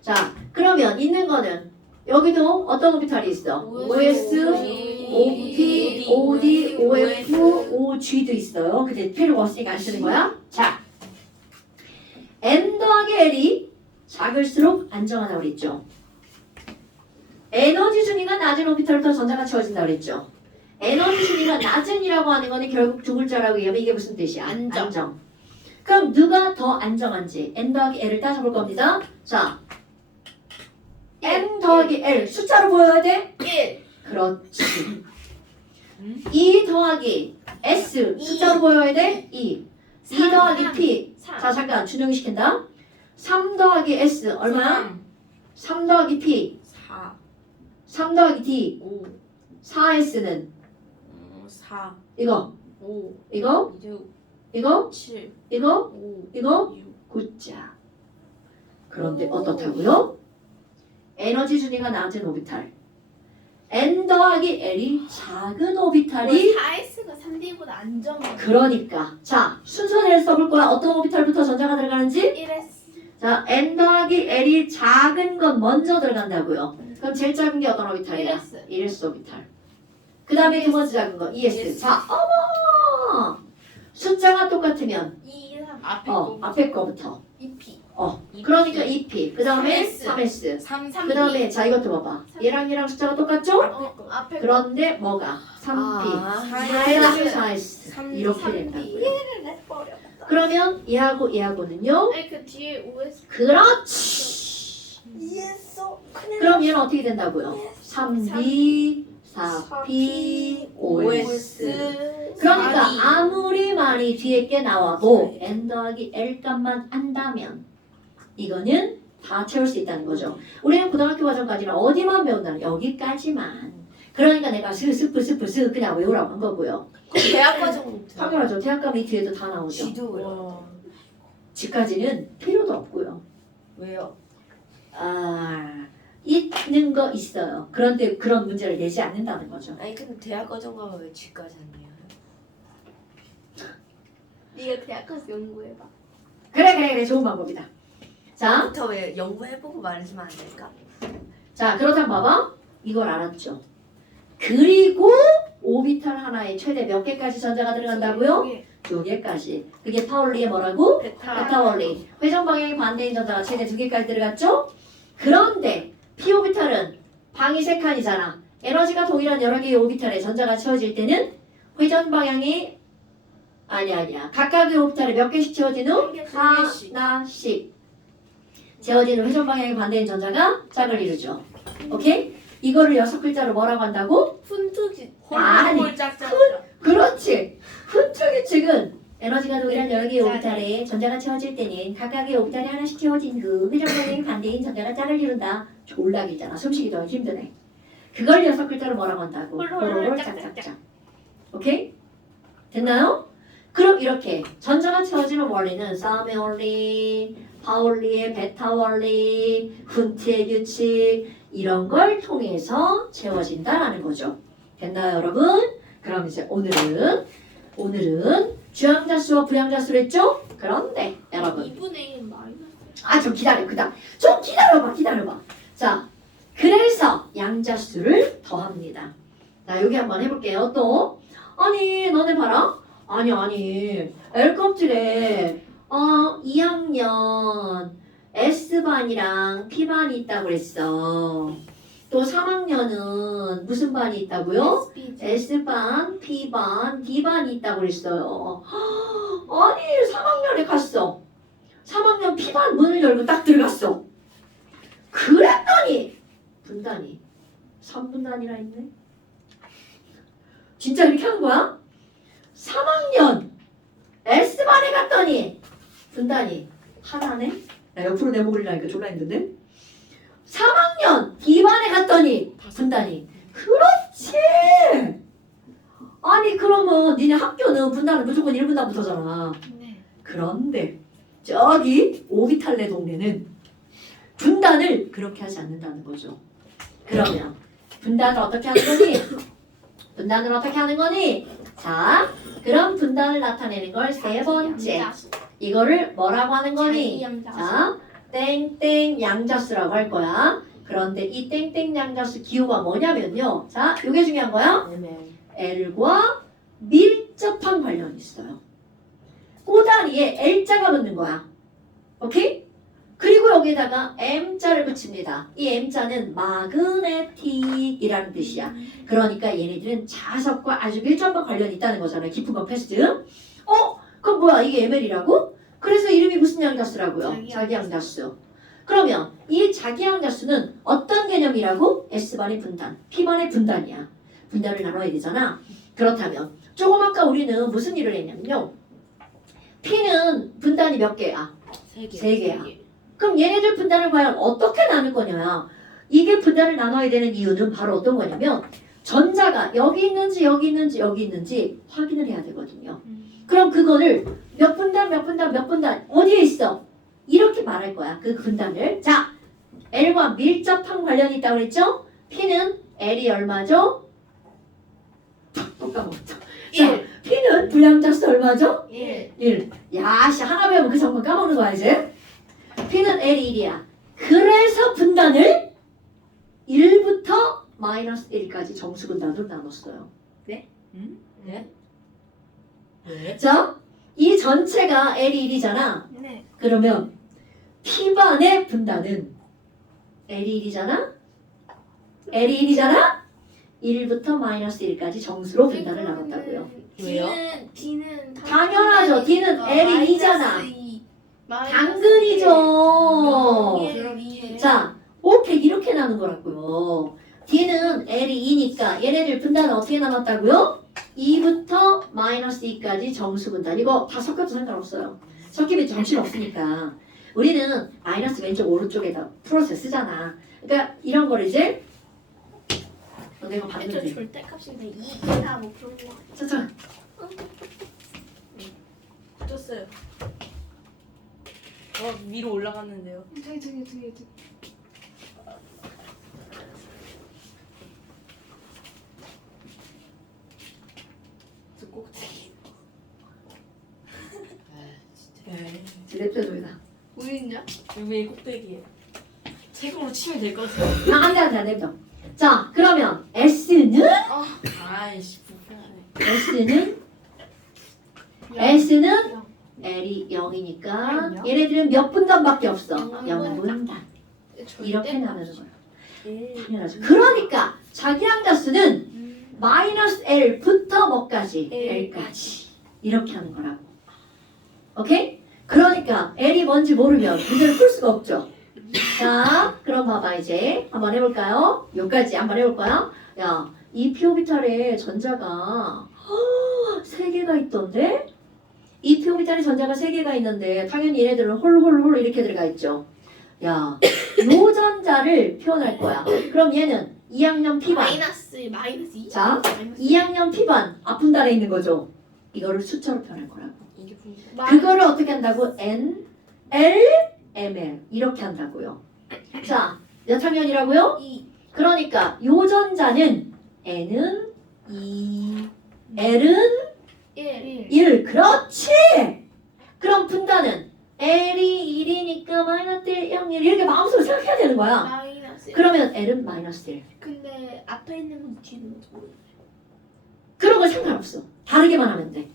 자, 그러면 있는 거는 여기도 어떤 오비탈이 있어? OS, OP, OD, OF, OG도 있어요. 근데 필요가 없으니까 안 쓰는 거야. 자, N 더하기 L이 작을수록 안정하다고 그랬죠. 에너지 순위가 낮은 오비탈부터 전자가 채워진다고 그랬죠. 에너지 순위가 낮은이라고 하는 거는 결국 두 글자라고 얘기하면 이게 무슨 뜻이야? 안정. 그럼 누가 더 안정한지 n 더하기 l을 따져볼 겁니다. 자, n 더하기 l 숫자로 보여야 돼? 1. 그렇지. 2 더하기 s 숫자로 보여야 돼? 2. 2 더하기 p. 자, 잠깐 준영이 시킨다. 3 더하기 s 얼마야? 3 더하기 p. 4 3 더하기 d. 5 4s는 4 이거. 5 이거. 6 이거. 7 이거. 5 이거. 6 굿자. 그런데 어떻다고요? 에너지 순위가 낮은 오비탈. n 더하기 l이 작은 오비탈이 4S가 3D보다 안정해. 그러니까 자 순서대로 써볼 거야. 어떤 오비탈부터 전자가 들어가는지. 1S. 자 n 더하기 l이 작은 건 먼저 들어간다고요. 그럼 제일 작은 게 어떤 오비탈이야? 1S. 1s 오비탈. 그 다음에 두 번째 작은 거 2s. 자 어머 숫자가 똑같으면 2, 3. 앞에 거부터 2P. 그러니까 2p 그 다음에 3S. 3s 3 그 다음에 자 이것도 봐봐. 얘랑 숫자가 똑같죠? 앞에 그런데 뭐가? 3p 아, 4s 4s 삼, 이렇게 3D. 된다고요. 어렵다. 그러면 얘하고 얘하고는요. 아니 그 뒤에 OS. 그렇지. 이해했어. 그럼 얘는 어떻게 된다고요? 3b 4p 5s 그러니까 아무리 많이 뒤에 게 나와도 n 더하기 l 값만 안다면 이거는 다 채울 수 있다는 거죠. 우리는 고등학교 과정까지는 어디만 배운다는 여기까지만. 그러니까 내가 스프 그냥 외우라고 한 거고요. 대학 과정 당연하죠. 대학 가면 이 뒤에도 다 나오죠. 지도 외워. 지까지는 필요도 없고요. 왜요? 있는 거 있어요. 그런데 그런 문제를 내지 않는다는 거죠. 아니 근데 대학 과정 가면 왜 지까지 아니에요? 네가 대학 가서 연구해봐. 그래 좋은 방법이다. 자, 부터 왜 연구해보고 말해주면 안 될까? 자 그렇다면 봐봐. 이걸 알았죠. 그리고 오비탈 하나에 최대 몇 개까지 전자가 들어간다고요? 2개까지. 그게 파울리의 뭐라고? 베타 원리. 회전 방향이 반대인 전자가 최대 2개까지 들어갔죠? 그런데 p 오비탈은 방이 3칸이잖아. 에너지가 동일한 여러 개의 오비탈에 전자가 채워질 때는 회전 방향이 아니야. 각각의 오비탈에 몇 개씩 채워지는? 하나씩. 채워지는 회전 방향이 반대인 전자가 짝을 이루죠. 오케이? 이거를 6글자로 뭐라고 한다고? 훈투기. 아니, 짝짝 그렇지. 훈투기측은 에너지가 동일한 여러 개의 오비탈에 전자가 채워질 때는 각각의 오비탈에 하나씩 채워진 그 회전 방향이 반대인 전자가 짝을 이룬다. 졸라기잖아. 숨쉬기 더 힘드네. 그걸 6글자로 뭐라고 한다고? 홀홀 짝짝짝. 오케이? 됐나요? 그럼 이렇게 전자가 채워지는 원리는 싸움의 원리, 파울리의 베타 원리, 훈트의 규칙 이런 걸 통해서 채워진다라는 거죠. 됐나요, 여러분? 그럼 이제 오늘은 주양자수와 부양자수를 했죠? 그런데 여러분 2분의 1 마이너스. 좀 기다려. 좀 기다려봐. 자, 그래서 양자수를 더합니다. 자, 여기 한번 해볼게요. 또 아니 너네 봐라. 아니 L껍질에 2학년 S반이랑 P반이 있다고 그랬어. 또 3학년은 무슨 반이 있다고요? S반, P반, D반이 있다고 그랬어요. 아니 3학년에 갔어. 3학년 P반 문을 열고 딱 들어갔어. 그랬더니 분단이 3분단이라 했네. 진짜 이렇게 한 거야? 3학년 S반에 갔더니 분단이 하나네? 야, 옆으로 내 목을 이라니까 졸라 힘든데? 3학년 D반에 갔더니 분단이 그렇지! 아니 그러면 니네 학교는 분단은 무조건 1분단부터잖아. 네. 그런데 저기 오비탈레 동네는 분단을 그렇게 하지 않는다는 거죠. 그러면 분단을 어떻게 하는 거니? 분단을 어떻게 하는 거니? 자, 그럼 분단을 나타내는 걸 세 번째. 이거를 뭐라고 하는 거니? 자, 땡땡 양자수라고 할 거야. 그런데 이 땡땡 양자수 기호가 뭐냐면요. 자, 이게 중요한 거야. L과 밀접한 관련이 있어요. 꼬다리에 L자가 붙는 거야. 오케이? 그리고 여기 여기다가 M자를 붙입니다. 이 M자는 magnetic이라는 뜻이야. 그러니까 얘네들은 자석과 아주 밀접한 관련이 있다는 거잖아요. 깊은 건 패스트. 그럼 뭐야? 이게 ML이라고? 그래서 이름이 무슨 양자수라고요? 자기양자수. 그러면 이 자기양자수는 어떤 개념이라고? S반의 분단, P반의 분단이야. 분단을 나눠야 되잖아. 그렇다면 조금 아까 우리는 무슨 일을 했냐면요. P는 분단이 몇 개야? 세 개야. 그럼 얘네들 분단을 과연 어떻게 나눌 거냐? 이게 분단을 나눠야 되는 이유는 바로 어떤 거냐면 전자가 여기 있는지 여기 있는지 여기 있는지 확인을 해야 되거든요. 그럼 그거를 몇 분단 몇 분단 몇 분단 어디에 있어? 이렇게 말할 거야. 그 분단을. 자, L과 밀접한 관련이 있다고 그랬죠? P는 L이 얼마죠? 또 까먹었죠. 자, P는 불량자수 얼마죠? 1. 야, 씨, 하나 배우면 그 정보 까먹는 거야, 이제. P는 L이 1이야. 그래서 분단을 1부터 마이너스 1까지 정수 분단으로 나눴어요. 네? 자, 이 전체가 L이 1이잖아. 네. 그러면 P반의 분단은 L이 1이잖아? L이 1이잖아? 1부터 마이너스 1까지 정수로 분단을 나눴다고요. 왜요? D는 당연하죠. D는 L이 2잖아. 당근이죠. 자, 오케이 이렇게 나눈 거라고요. D는 L이 2니까 얘네들 분단은 어떻게 나눴다고요? 2부터 마이너스 2까지 정수 분단. 이거 다 섞여도 상관없어요. 섞이면 정신 없으니까. 우리는 마이너스 왼쪽 오른쪽에다 풀어서 쓰잖아. 그러니까 이런 거를 이제 내가 받으면 돼. 절대값이 그냥 2나 뭐 그런 거. 자. 떴어요. 위로 올라갔는데요. 저기. 저 꼭대기. 네. 냅둬 줘야. 보이냐? 왜 꼭대기에? 책으로 치면 될 것 같아요. 안 냅둬. 자, 그러면 S는 아이씨 불편하네. S는 L이 0이니까 얘네들은 몇 분단밖에 없어. 0분단. 이렇게 나누는 거야. 당연하죠. 그러니까 자기양자수는 마이너스 L부터 뭐까지? L까지. 이렇게 하는 거라고. 오케이? 그러니까 L이 뭔지 모르면 문제를 풀 수가 없죠. 자, 그럼 봐봐 이제 한번 해볼까요? 여기까지 한번 해볼 거야. 야, 이 p-오비탈에 전자가 3개가 있던데? 이 p-오비탈에 전자가 3개가 있는데 당연히 얘네들은 홀 이렇게 들어가 있죠. 야, 요 전자를 표현할 거야. 그럼 얘는 2학년 P반. 마이너스 2. 자, 2학년 P반 앞분 달에 있는 거죠. 이거를 숫자로 표현할 거라고. 이게 분수. 그거를 어떻게 한다고? N, L, ML 이렇게 한다고요. 자, 몇 학년이라고요? 2. 그러니까 요 전자는 N은 2, L은 1. 1. 그렇지! 그럼 분단은 L이 1이니까 마이너스 1, 0, 1 이렇게 마음속으로 생각해야 되는 거야. 마이너스 1. 그러면 L은 마이너스 1. 근데 앞에 있는 건 뒤에 있는 건지 모르겠어. 그런 건 상관없어. 다르게만 하면 돼.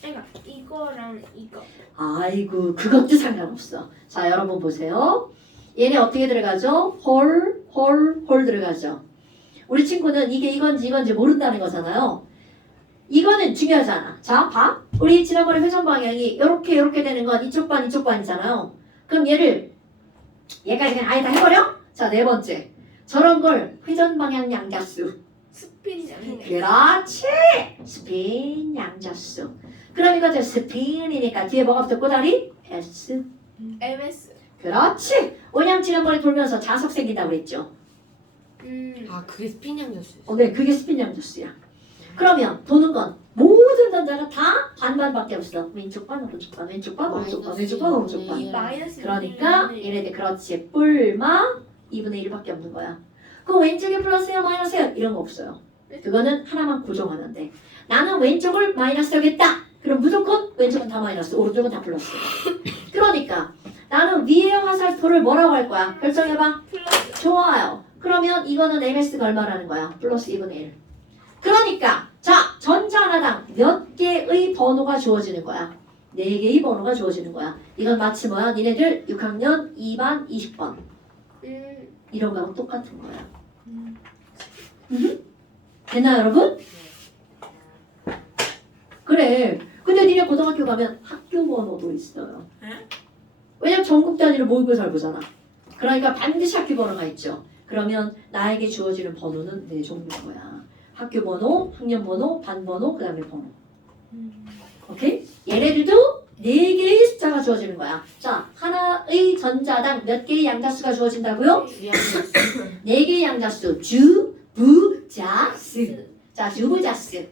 그러니까 이거랑 이거. 아이고 그것도 상관없어. 자 여러분 보세요. 얘네 어떻게 들어가죠? 홀 들어가죠. 우리 친구는 이게 이건지 모른다는 거잖아요. 이거는 중요하잖아. 자 봐. 우리 지난번에 회전 방향이 이렇게 되는 건 이쪽 반이잖아요. 그럼 얘까지 그냥 아예 다 해버려? 자 네 번째. 저런 걸 회전 방향 양자수. 스핀이 그렇지. 스핀 양자수. 그럼 이거 스핀이니까 뒤에 뭐가 붙어? 꼬다리? S. MS. 그렇지. 왜냐면 지난번에 돌면서 자석 생긴다고 그랬죠. 아 그게 스핀 양자수였어요. 네, 그게 스핀 양자수야. 그러면 도는 건 모든 전자가 다 반반밖에 없어. 왼쪽 반, 오른쪽 반, 왼쪽 반, 오른쪽 반, 왼쪽 반, 오른쪽 반. 마이너스. 그러니까 얘네들 그렇지. 뿔마 2분의 1밖에 없는 거야. 그럼 왼쪽에 플러스야 마이너스야 이런 거 없어요. 그거는 하나만 고정하면 돼. 나는 왼쪽을 마이너스 하겠다. 그럼 무조건 왼쪽은 다 마이너스, 오른쪽은 다 플러스. 그러니까 나는 위의 화살표를 뭐라고 할 거야? 결정해봐. 플러스. 좋아요. 그러면 이거는 MS가 얼마라는 거야? 플러스 2분의 1. 그러니까 자 전자 하나당 몇 개의 번호가 주어지는 거야? 4개의 번호가 주어지는 거야. 이건 마치 뭐야? 니네들 6학년 2반 20번 이런 거하고 똑같은 거야. 됐나요 여러분? 그래. 근데 니네 고등학교 가면 학교 번호도 있어요. 왜냐면 전국 단위로 모의고사를 보잖아. 그러니까 반드시 학교 번호가 있죠. 그러면 나에게 주어지는 번호는 4종류인 거야. 학교 번호, 학년 번호, 반 번호, 그 다음에 번호. 오케이? 얘네들도 4개의 숫자가 주어지는 거야. 자, 하나의 전자당 몇 개의 양자수가 주어진다고요? 주양자수. 4개의 양자수. 주, 부, 자, 스. 자, 주부자스.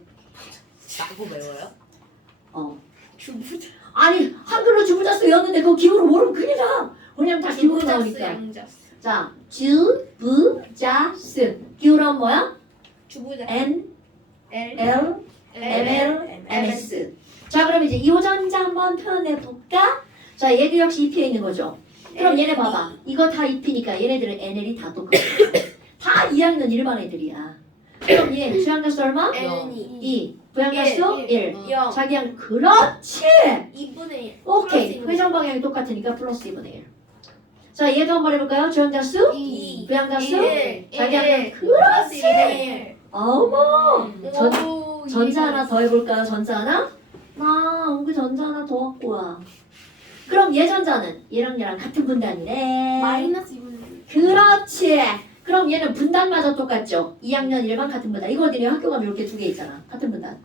라고 외워요? 주부자. 아니, 한글로 주부자스였는데 그거 기호로 모르면 큰일 나. 왜냐면 다 기호로 나오니까. 양자수. 자, 주, 부, 자, 스. 기호로는 뭐야? 주부자. N, L. L, ML, MS. 자, 그럼 이제 이호전자 한번 표현해 볼까? 자, 얘도 역시 EP에 있는 거죠. 그럼 얘네 봐봐. 이거 다 EP니까 얘네들은 NL이 다 똑같아. 다 2학년 일반 애들이야. 그럼 얘 주양자수 얼마? N이 2. 부양자수 1. 0. 자기양 그렇지. 2분의 1. 오케이. 회전 방향이 똑같으니까 플러스 2분의 1. 자, 얘도 한번 해볼까요? 주양자수? 2. 부양자수? 1. 자기양 플러스 그렇지. 2분의 어머. 1. 전자 하나 더 해볼까요? 전자 하나? 우리 전자 하나 더 갖고 와. 그럼 얘 전자는 얘랑 얘랑 같은 분단이래. 마이너스 2분의 1. 그렇지. 그럼 얘는 분단마저 똑같죠. 2학년 1반 같은 분단. 이거 어디냐? 학교 가면 이렇게 2개 있잖아. 같은 분단.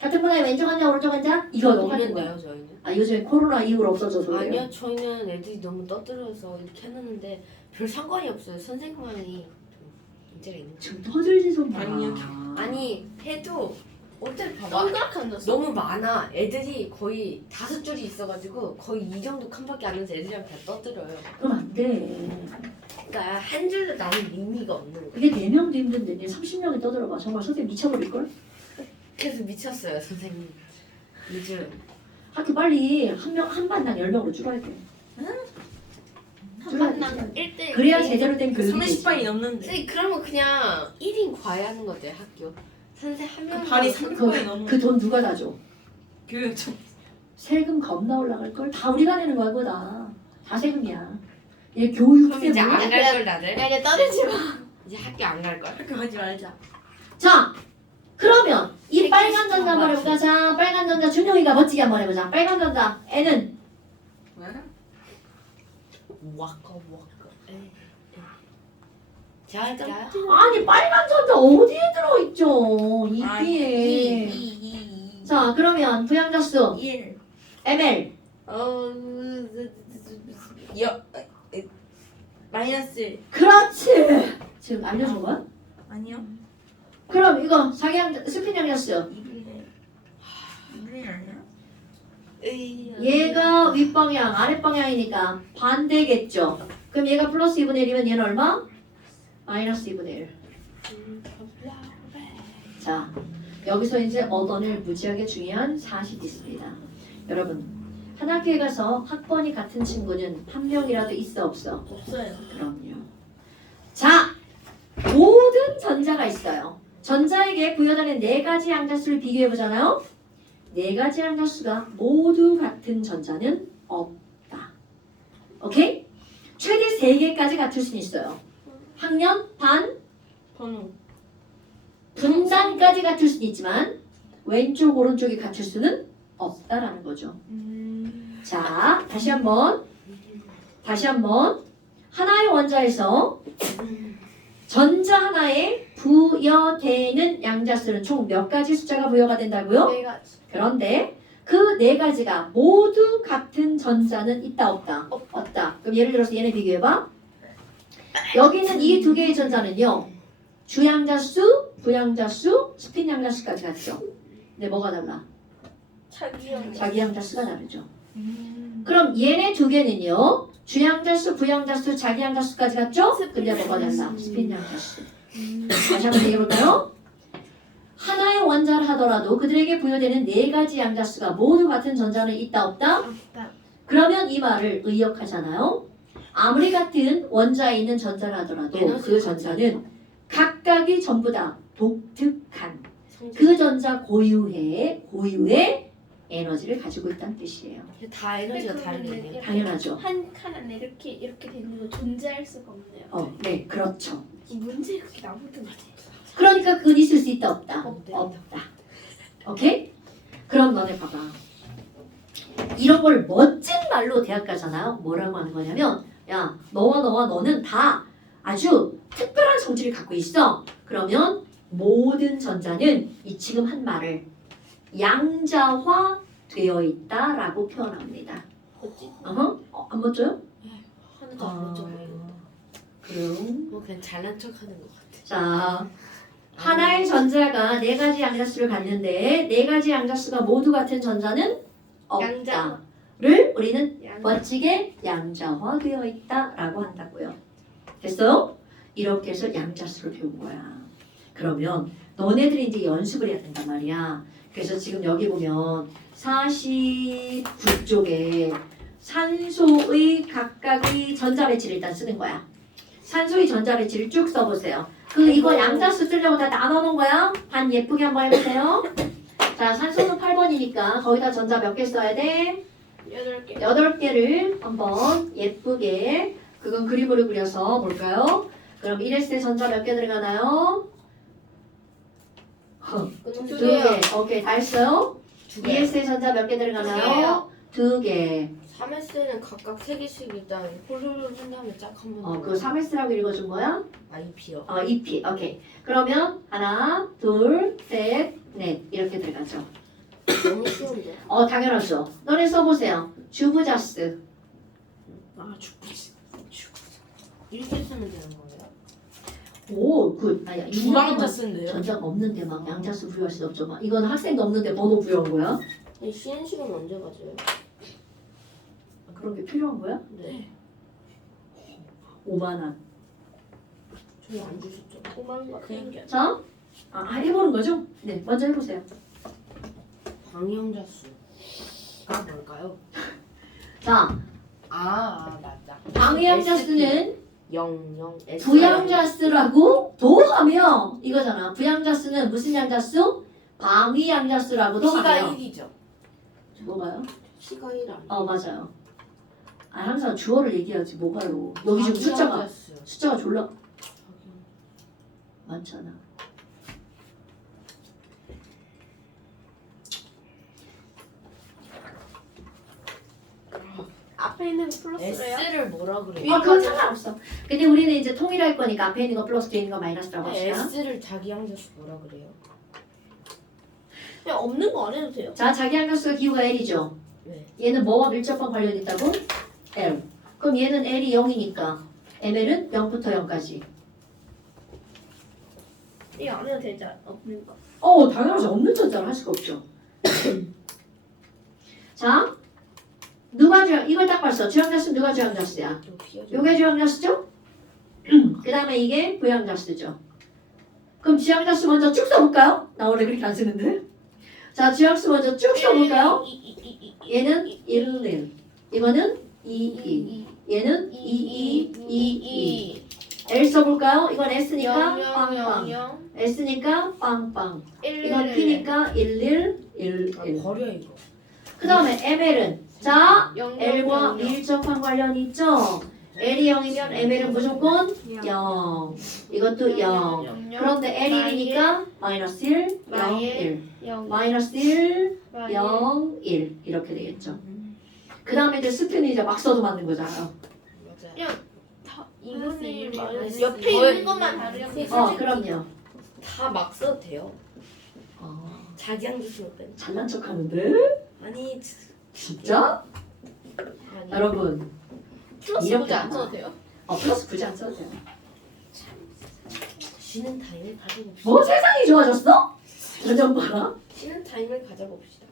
같은 분단에 왼쪽 한자 오른쪽 한자? 이거 똑같은 거야. 없는데요 저희는? 아 요즘에 코로나 이후로 없어져서 그래요. 아니요 저희는 애들이 너무 떠들어서 이렇게 해놨는데 별 상관이 없어요. 선생님만이 좀 문제가 있는 거예요. 지금 터질지 좀 봐. 아니요. 아니 해도 어차피 봐봐 동그랗게 졌어. 너무 많아. 애들이 거의 5줄이 있어가지고 거의 이 정도 칸밖에 안 해서 애들이랑 다 떠들어요. 그럼 안 돼. 그러니까 한 줄도 나는 의미가 없는 거야. 그게 4명도 힘든데 얘 30명이 떠들어봐. 정말 선생님 미쳐버릴걸? 그래서 미쳤어요 선생님. 요즘 학교 빨리 한 반당 10명으로 줄여야 돼. 한 반당 1대1. 그래야 제대로 된 교육이 손에 되지. 10반이 넘는데. 선생님 그러면 그냥 1인 과외하는 거죠 학교. 선생 한 명. 발이 30반이 넘는. 그 돈 누가 다 줘? 교육 좀. 세금 겁나 올라갈걸? 다 우리가 내는 거야 그거 다 세금이야. 얘 교육세 그럼 이제 몰라? 안 갈 걸 나를. 야, 이제 떠들지 마. 이제 학교 안 갈 걸. 학교 가지 말자. 자 그러면 이 빨간 전자 한번 해볼까? 자 빨간 전자 준용이가 멋지게 한번 해보자. 빨간 전자 N은 와까. 자 아니 빨간 전자 어디에 들어있죠? 아, EP에. 자 그러면 부양자수 1. ML 마이너스 1. 그렇지. 지금 알려준 거야? 아니요. 그럼 이거 스핀 양자수 2분의 1 아니야? 얘가 윗방향 아랫방향이니까 반대겠죠. 그럼 얘가 플러스 2분의 1이면 얘는 얼마? 마이너스 2분의 1. 자 여기서 이제 얻어낼 무지하게 중요한 사실이 있습니다. 여러분 한 학교에 가서 학번이 같은 친구는 한 명이라도 있어 없어? 없어요. 그럼요. 자 모든 전자가 있어요. 전자에게 부여되는 4가지 양자수를 비교해 보잖아요. 4가지 양자수가 모두 같은 전자는 없다. 오케이? 최대 3개까지 같을 수는 있어요. 학년, 반, 번호. 분단까지 같을 수는 있지만 왼쪽, 오른쪽이 같을 수는 없다라는 거죠. 자, 다시 한번 하나의 원자에서 전자 하나에 부여되는 양자수는 총 몇 가지 숫자가 부여가 된다고요? 4가지. 그런데 그 4가지가 모두 같은 전자는 있다 없다? 없다. 그럼 예를 들어서 얘네 비교해봐. 여기 있는 이 2개의 전자는요. 주양자수, 부양자수, 스핀 양자수까지 같죠. 근데 뭐가 달라? 자기 양자수가 다르죠. 그럼 얘네 2개는요. 주양자수, 부양자수, 자기 양자수까지 같죠? 근데 뭐가 달라? 스핀 양자수. 다시 한번 얘기해볼까요? 하나의 원자를 하더라도 그들에게 부여되는 4가지 양자수가 모두 같은 전자는 있다 없다? 없다. 그러면 이 말을 의역하잖아요. 아무리 같은 원자에 있는 전자를 하더라도 그 전자는 각각이 전부 다 독특한 그 전자 고유의 에너지를 가지고 있다는 뜻이에요. 다 에너지가 근데 다른 그러면 거네요. 당연하죠. 한 칸 안에 이렇게 되는 거 존재할 수가 없네요. 네, 그렇죠. 문제 그렇게 나오든 지 그러니까 그건 있을 수 있다 없다. 없대. 없다. 오케이? 그럼 너네 봐봐. 이런 걸 멋진 말로 대학 가잖아요. 뭐라고 하는 거냐면 야 너와 너는 다 아주 특별한 성질을 갖고 있어. 그러면 모든 전자는 이 지금 한 말을 양자화 되어 있다라고 표현합니다. 뭐지? 안 멋져요? 하나도 안 맞죠. 그럼 뭐 그냥 잘난 척하는 것 같아. 자 하나의 전자가 네 가지 양자수를 갖는데 네 가지 양자수가 모두 같은 전자는 양자. 없다를 우리는 양. 멋지게 양자화되어 있다라고 한다고요. 됐어요? 이렇게 해서 양자수를 배운 거야. 그러면 너네들이 이제 연습을 해야 된단 말이야. 그래서 지금 여기 보면 49쪽에 산소의 각각의 전자 배치를 일단 쓰는 거야. 산소의 전자 배치를 쭉 써보세요. 이거 양자수 쓰려고 다 나눠놓은 거야. 반 예쁘게 한번 해보세요. 자, 산소는 8번이니까 거기다 전자 몇 개 써야 돼? 8개. 8개를 한번 예쁘게 그건 그림으로 그려서 볼까요? 그럼 1S에 전자 몇 개 들어가나요? 끊었어요. 2개. 오케이, 다 했어요? 두 개. 2S에 전자 몇 개 들어가나요? 2개. 3S는 각각 3개씩 일단 홀로를 한 다음에 짝 한번. 그 3S라고 읽어준 거야? IP요. EP. 오케이. 그러면 하나, 둘, 셋, 넷 이렇게 들어가죠. 너무 쉬운데. 당연하죠. 너네 써보세요. 주부자스. 아 죽지. 이렇게 쓰면 되는 거예요? 오, 굿. 아니야. 두방자 쓴대요. 전자가 없는데 막 양자수 부여할 수 없죠. 막 이건 학생도 없는데 번호 부여한 거야? 이 CN식은 언제 가져요? 그런 게 필요한 거야? 네. 5만 원. 저희 안 주셨죠? 도망가 생겨. 자, 해보는 거죠? 네, 먼저 해보세요. 방향자수가 뭘까요? 자, 맞다. 방위양자수는 0, S. 부양자수라고 도하며 이거잖아. 부양자수는 무슨 양자수? 방위양자수라고도 P가 하고요. 1이죠. 뭐가요? P가 1 아니에요? 맞아요. 항상 주어를 얘기하지 뭐가요? 여기 지금 숫자가 졸라 많잖아. 앞에 있는 거 플러스래요? S를 뭐라 그래요? 그건 상관없어. 근데 우리는 이제 통일할 거니까 앞에 있는 거 플러스 뒤에 있는 거 마이너스라고 합시다. S를 자기 양자수 뭐라 그래요? 그냥 없는 거 안 해도 돼요. 자, 자기 양자수가 기호가 L이죠. 네. 얘는 뭐와 밀접한 관련이 있다고? L. 그럼 얘는 L이 0이니까 ML은 0부터 0까지. 이거 안 해도 되지 없는 거. 당연하죠. 없는 전자를 할 수가 없죠. 자, 누가 이걸 딱 봤어. 주양자수 누가 주양자수야? 좀 비워줘. 요게 주양자수죠? 그 다음에 이게 부양자수죠. 그럼 주양자수 먼저 쭉 써볼까요? 나 원래 그렇게 안 쓰는데. 자, 주양수 먼저 쭉 써볼까요? 얘는 1, 1. 이거는 2, 2. 얘는 2, 2, 2, 2. L 써볼까요? 이건 S니까 빵빵. S니까 빵빵. 이건 P니까 1, 1, 1, 1. 버려 이거. 그 다음에 ML은 자, L과 밀접한 관련이 있죠? L이 0이면 ML은 무조건 0. 이것도 0. 그런데 L이 1이니까 마이너스 1, 0, 1. 마이너스 1, 0, 1. 이렇게 되겠죠. 그 다음에 이제 스피는 이제 막 써도 맞는 거잖아요. 맞아요. 이분이 마이너스 옆에 거의- 있는 것만 다르면 그럼요. 다 막 써도 돼요. 자기 양자수로 뺀. 잘난 척 하는데? 아니 진짜? 아니. 여러분, 플러스 이렇게 굳이 안 하나. 써도 돼요. 플러스 굳이 안 써도 돼요. 쉬는 타임을 가져봅시다. 뭐 세상이 좋아졌어? 저좀 봐라. 쉬는 타임을 가져봅시다.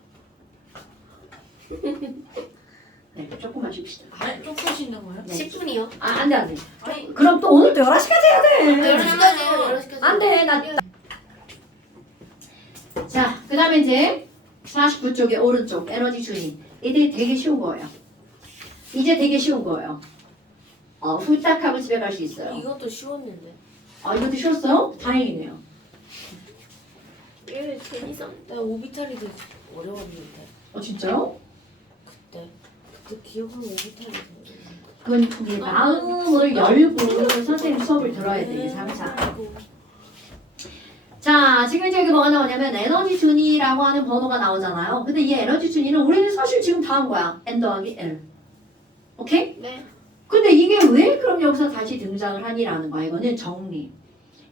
네, 조금만 쉽시다. 아니 조금 쉰다고요? 네. 10분이요. 안 돼, 안 돼. 아니 그럼 또 오늘 또 11시까지 해야 돼. 10시까지요. 10시까지. 안 돼, 자, 그 다음에 이제 49쪽의 오른쪽 에너지 주의. 이게 되게 쉬운 거예요. 이제 되게 쉬운 거예요. 후딱 하고 집에 갈 수 있어요. 이것도 쉬웠는데. 이것도 쉬웠어요? 다행이네요. 얘 괜히 썼. 나 오비탈이 더 어려웠는데. 진짜요? 그때 기억은 못하겠어. 그건 이제 마음을 열고 선생님 수업을 들어야 돼. 이게 항상. 자, 지금 이제 여기 뭐가 나오냐면 에너지 준위라고 하는 번호가 나오잖아요. 근데 이 에너지 준위는 우리는 사실 지금 다 한 거야. N 더하기 L. 오케이? 네. 근데 이게 왜 그럼 여기서 다시 등장을 하니라는 거야. 이거는 정리.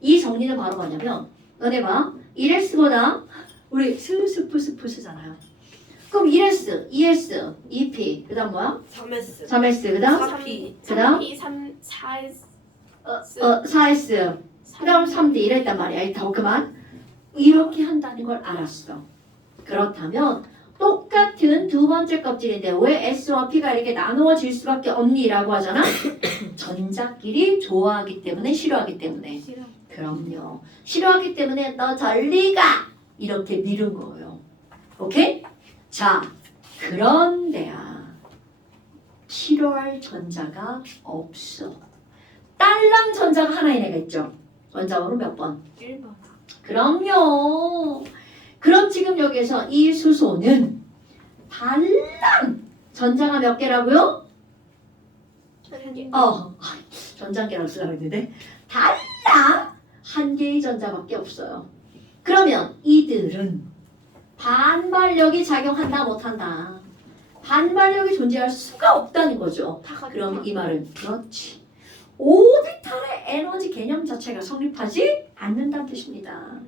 이 정리는 바로 뭐냐면 너네 봐. 1S보다 우리 스잖아요. 그럼 1S, 2S, 2P 그 다음 뭐야? 3S. 3S 그 다음? 4P. 그다음? 3P, 3, 4S. 4S 그 다음 3D 이랬단 말이야. 더 그만. 이렇게 한다는 걸 알았어. 그렇다면 똑같은 두 번째 껍질인데 왜 S와 P가 이렇게 나누어질 수밖에 없니라고 하잖아. 전자끼리 좋아하기 때문에 싫어하기 때문에. 싫어. 그럼요. 싫어하기 때문에 너 저리 가! 이렇게 미룬 거예요. 오케이? 자, 그런데야 싫어할 전자가 없어. 딸랑 전자가 하나인 애가 있죠. 전자번호 몇 번? 1번. 그럼요. 그럼 지금 여기에서 이 수소는 달랑 전자가 몇 개라고요? 전장계라고 쓰려고 했는데 달랑 한 개의 전자밖에 없어요. 그러면 이들은 반발력이 작용한다 못한다. 반발력이 존재할 수가 없다는 거죠. 그럼 이 말은 그렇지. 오비탈의 에너지 개념 자체가 성립하지 않는다는 뜻입니다.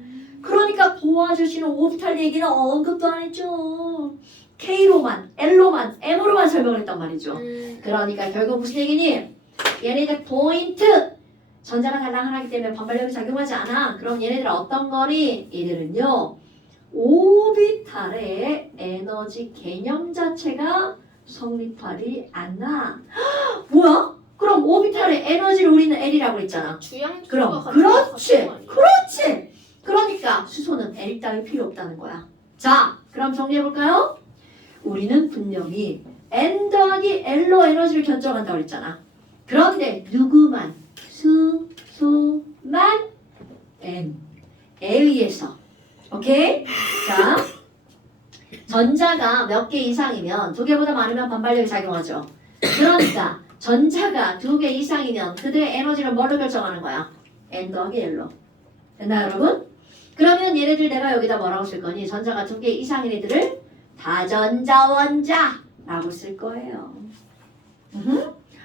그러니까 보아주시는 오비탈 얘기는 언급도 안 했죠. K로만, L로만, M으로만 설명을 했단 말이죠. 그러니까 결국 무슨 얘기니? 얘네들 포인트! 전자가 달랑하기 때문에 반발력이 작용하지 않아. 그럼 얘네들 어떤 거니? 얘들은요. 오비탈의 에너지 개념 자체가 성립하지 않아. 뭐야? 그럼 오비탈의 에너지를 우리는 L이라고 했잖아. 그럼 그렇지. 그러니까 수소는 L 따위 필요 없다는 거야. 자, 그럼 정리해볼까요? 우리는 분명히 N 더하기 L로 에너지를 결정한다고 했잖아. 그런데 누구만? 수소만 N에 의해서. 오케이? 자, 전자가 몇 개 이상이면 두 개보다 많으면 반발력이 작용하죠. 그러니까 전자가 두 개 이상이면 그들의 에너지를 뭘로 결정하는 거야? N 더하기 L로. 됐나요, 여러분? 그러면 얘네들 내가 여기다 뭐라고 쓸 거니? 전자가 두 개 이상인 애들을 다전자원자라고 쓸 거예요.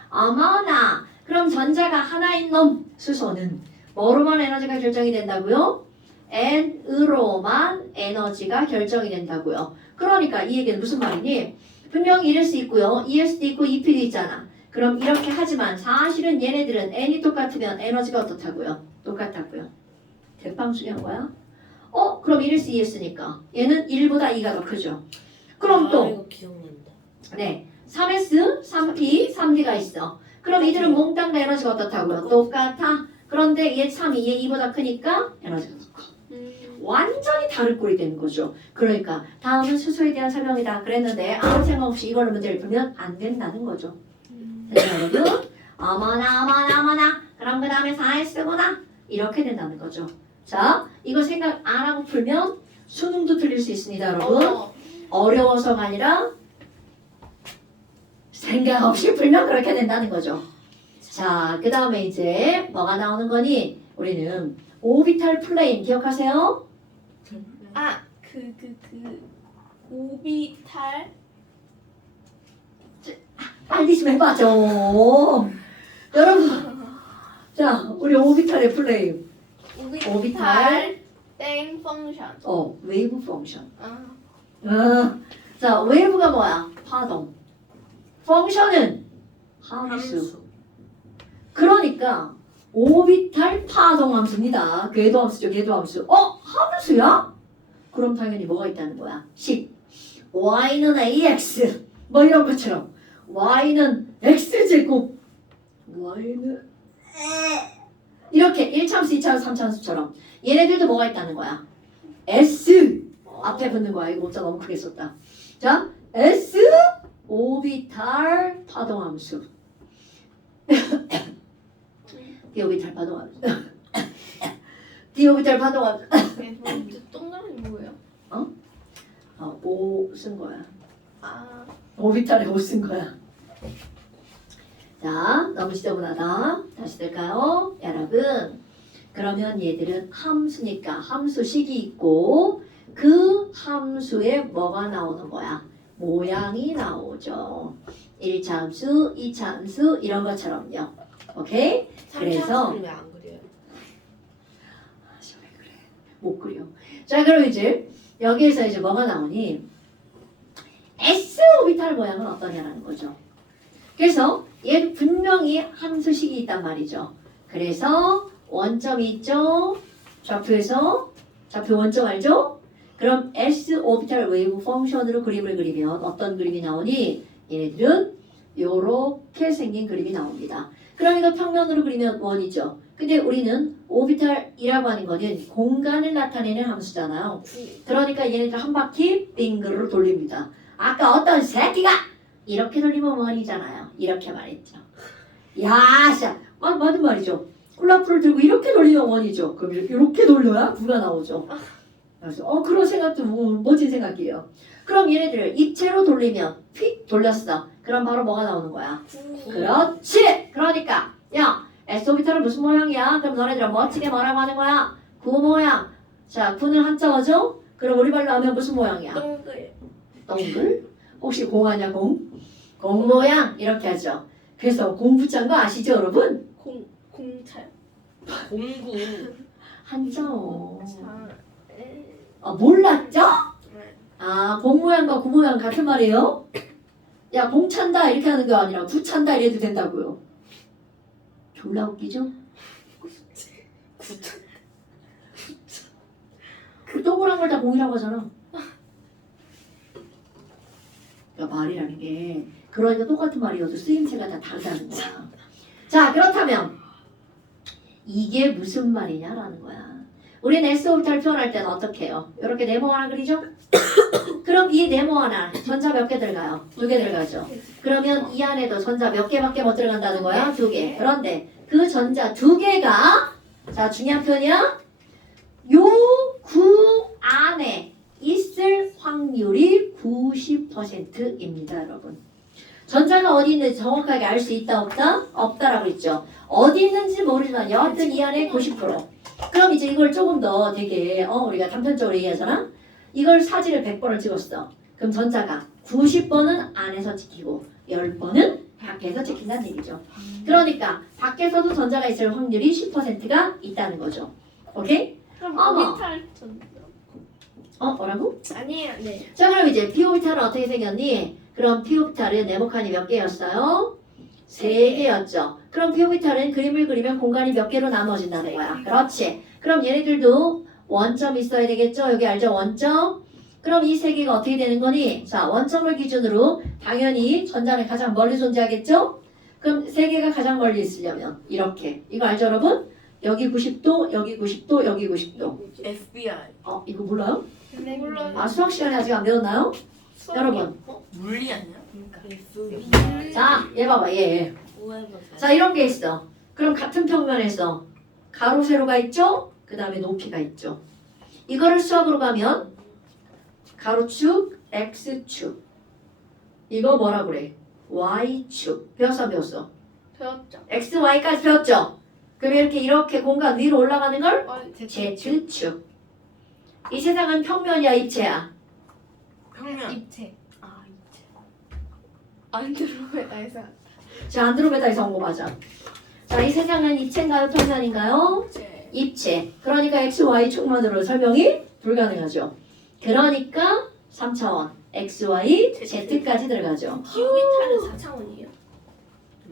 어머나. 그럼 전자가 하나인 놈 수소는 뭐로만 에너지가 결정이 된다고요? N으로만 에너지가 결정이 된다고요. 그러니까 이 얘기는 무슨 말이니? 분명히 1S 있고요. 2S도 있고 2P도 있잖아. 그럼 이렇게 하지만 사실은 얘네들은 N이 똑같으면 에너지가 어떻다고요? 똑같다고요. 대빵수한 거야? 그럼 1S, 2S니까 얘는 1보다 2가 더 크죠. 그럼 또 이거 기억난다. 네, 3S, 3P, 3D가 있어. 그럼 이들은 몽땅 에너지가 어떻다고요? 똑같아. 그런데 얘 3이 얘 2보다 크니까 에너지가 더 커. 완전히 다른 꼴이 되는 거죠. 그러니까 다음은 수소에 대한 설명이다 그랬는데 아무 생각 없이 이걸로 문제를 풀면 안 된다는 거죠. 여러분, 어머나 그럼 그 다음에 4S구나 이렇게 된다는 거죠. 자, 이거 생각 안 하고 풀면 수능도 틀릴 수 있습니다, 여러분. 어려워서가 아니라 생각 없이 풀면 그렇게 된다는 거죠. 자, 그 다음에 이제 뭐가 나오는 거니? 우리는 오비탈 플레인 기억하세요? 오비탈. 빨리 좀 해봐 좀. 여러분, 자, 우리 오비탈의 플레인. 오비탈 땡 펑션. 웨이브 펑션. 자, 웨이브가 뭐야? 파동. 펑션은 함수. 그러니까 오비탈 파동 함수입니다. 궤도 함수죠, 궤도 함수. 함수야? 그럼 당연히 뭐가 있다는 거야? 식. y는 ax. 뭐 이런 것처럼. y는 x제곱. y는 이렇게 1차함수, 2차함수, 3차함수처럼. 얘네들도 뭐가 있다는 거야? s. 앞에 붙는 거야. 이거 문자 너무 크게 썼다. 자, s 오비탈 파동함수. 디오비탈 파동함수. 디오비탈 파동함수. 동그라미 뭐예요? O 쓴 거야. 오비탈에 못 쓴 거야. 자, 너무 지저분하다. 다시 될까요? 여러분, 그러면 얘들은 함수니까 함수식이 있고 그 함수에 뭐가 나오는 거야? 모양이 나오죠. 1차 함수, 2차 함수 이런 것처럼요. 오케이? 그래서 왜안 그려요? 왜 그래? 못 그려. 자, 그럼 이제 여기에서 이제 뭐가 나오니? S 오비탈 모양은 어떠냐라는 거죠. 그래서 얘 분명히 함수식이 있단 말이죠. 그래서 원점이 있죠. 좌표에서 좌표 원점 알죠? 그럼 S 오비탈 웨이브 펑션으로 그림을 그리면 어떤 그림이 나오니? 얘네들은 요렇게 생긴 그림이 나옵니다. 그럼 이거 평면으로 그리면 원이죠. 근데 우리는 오비탈이라고 하는 거는 공간을 나타내는 함수잖아요. 그러니까 얘네들 한 바퀴 빙그르르 돌립니다. 아까 어떤 새끼가 이렇게 돌리면 원이잖아요. 이렇게 말했죠. 야, 씨, 맞는 말이죠. 콜라프를 들고 이렇게 돌리면 원이죠. 그럼 이렇게 돌려야 9가 나오죠. 그래서 그런 생각도 멋진 생각이에요. 그럼 얘네들을 입체로 돌리면 휙 돌렸어. 그럼 바로 뭐가 나오는 거야? 그렇지. 그러니까 야, S오비탈은 무슨 모양이야? 그럼 너네들은 멋지게 뭐라고 하는 거야? 9 모양. 자, 9는 한자어죠? 그럼 우리말로 하면 무슨 모양이야? 동글. 동글? 혹시 공하냐 공? 공 모양 이렇게 하죠. 그래서 공 붙인 거 아시죠 여러분? 공찰. 공구. 한자어. 네. 몰랐죠? 공 모양과 구 모양 같은 말이에요? 야, 공 찬다 이렇게 하는 거 아니라 구 찬다 이래도 된다고요. 졸라 웃기죠? 그 동그란 걸 다 공이라고 하잖아. 그러니까 말이라는 게 그러니까 똑같은 말이어도 쓰임새가 다 다르다는 거야. 자, 그렇다면 이게 무슨 말이냐라는 거야. 우리는 S오비탈 표현할 때는 어떻게 해요? 이렇게 네모 하나 그리죠? 그럼 이 네모 하나 전자 몇 개 들어가요? 2개 들어가죠. 그러면 이 안에도 전자 몇 개밖에 못 들어간다는 거야? 2개. 그런데 그 전자 2개가 자, 중요한 표현이야. 요 구 안에 있을 확률이 90%입니다, 여러분. 전자가 어디 있는지 정확하게 알 수 있다 없다? 없다라고 했죠. 어디 있는지 모르지만 여하튼 이 안에 90%. 그럼 이제 이걸 조금 더 되게 우리가 단편적으로 얘기하잖아. 이걸 사진을 100번을 찍었어. 그럼 전자가 90번은 안에서 찍히고 10번은 밖에서 찍힌다는 얘기죠. 그러니까 밖에서도 전자가 있을 확률이 10%가 있다는 거죠. 오케이? 그럼 어머. 오비탈 전. 뭐라고? 아니에요. 네. 자, 그럼 이제 P오비탈은 어떻게 생겼니? 그럼 P오비탈은 네모칸이 몇 개였어요? 3개였죠. 그럼 P오비탈은 그림을 그리면 공간이 몇 개로 나눠진다는 거야. 그렇지. 그럼 얘네들도 원점 있어야 되겠죠? 여기 알죠? 원점. 그럼 이 3개가 어떻게 되는 거니? 자, 원점을 기준으로 당연히 전자는 가장 멀리 존재하겠죠? 그럼 3개가 가장 멀리 있으려면 이렇게. 이거 알죠, 여러분? 여기 90도, 여기 90도, 여기 90도. FBI. 이거 몰라요? 네, 물론. 수학 시간에 아직 안 배웠나요? 여러분. 물리 아니야? FBI. 자, 얘 봐봐, 얘. 자, 이런 게 있어. 그럼 같은 평면에서 가로, 세로가 있죠? 그 다음에 높이가 있죠. 이거를 수학으로 가면 가로축, X축. 이거 뭐라 그래? Y축. 배웠어, 안 배웠어? 배웠죠. X, Y까지 배웠죠? 그럼 이렇게 공간 위로 올라가는 걸 Z축. 이 세상은 평면이야, 입체야? 평면. 입체. 입체. 안드로메다에서. 자, 안드로메다에서 온 거 맞아. 자, 이 세상은 입체인가요, 평면인가요? 입체. 그러니까 X, Y축만으로 설명이 불가능하죠. 그러니까 3차원 X, Y, Z까지 들어가죠. Q비탈은 4차원이에요.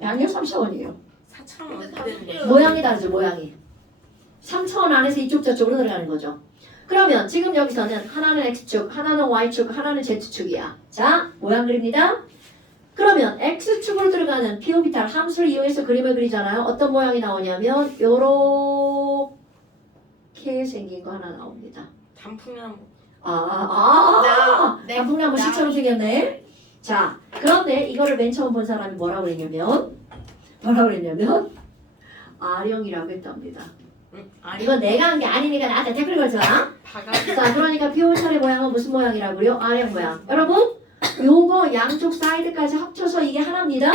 아니요, 3차원이에요. 4차원 근데 어떻게 되는 거야? 모양이 다르죠, 모양이. 3차원 안에서 이쪽 저쪽으로 들어가는 거죠. 그러면 지금 여기서는 하나는 X축, 하나는 Y축, 하나는 Z축이야. 자, 모양 그립니다. 그러면 X축으로 들어가는 P오비탈 함수를 이용해서 그림을 그리잖아요. 어떤 모양이 나오냐면 요렇게 생긴 거 하나 나옵니다. 단풍나무. 단풍나무 씨처럼 생겼네. 자, 그런데 이거를 맨 처음 본 사람이 뭐라고 그랬냐면 아령이라고 했답니다. 아니. 이건 내가 한 게 아니니까 나한테 댓글 걸지 마. 바가지. 자, 그러니까 P오비탈의 모양은 무슨 모양이라고요? 아령 모양. 여러분, 요거 양쪽 사이드까지 합쳐서 이게 하나입니다.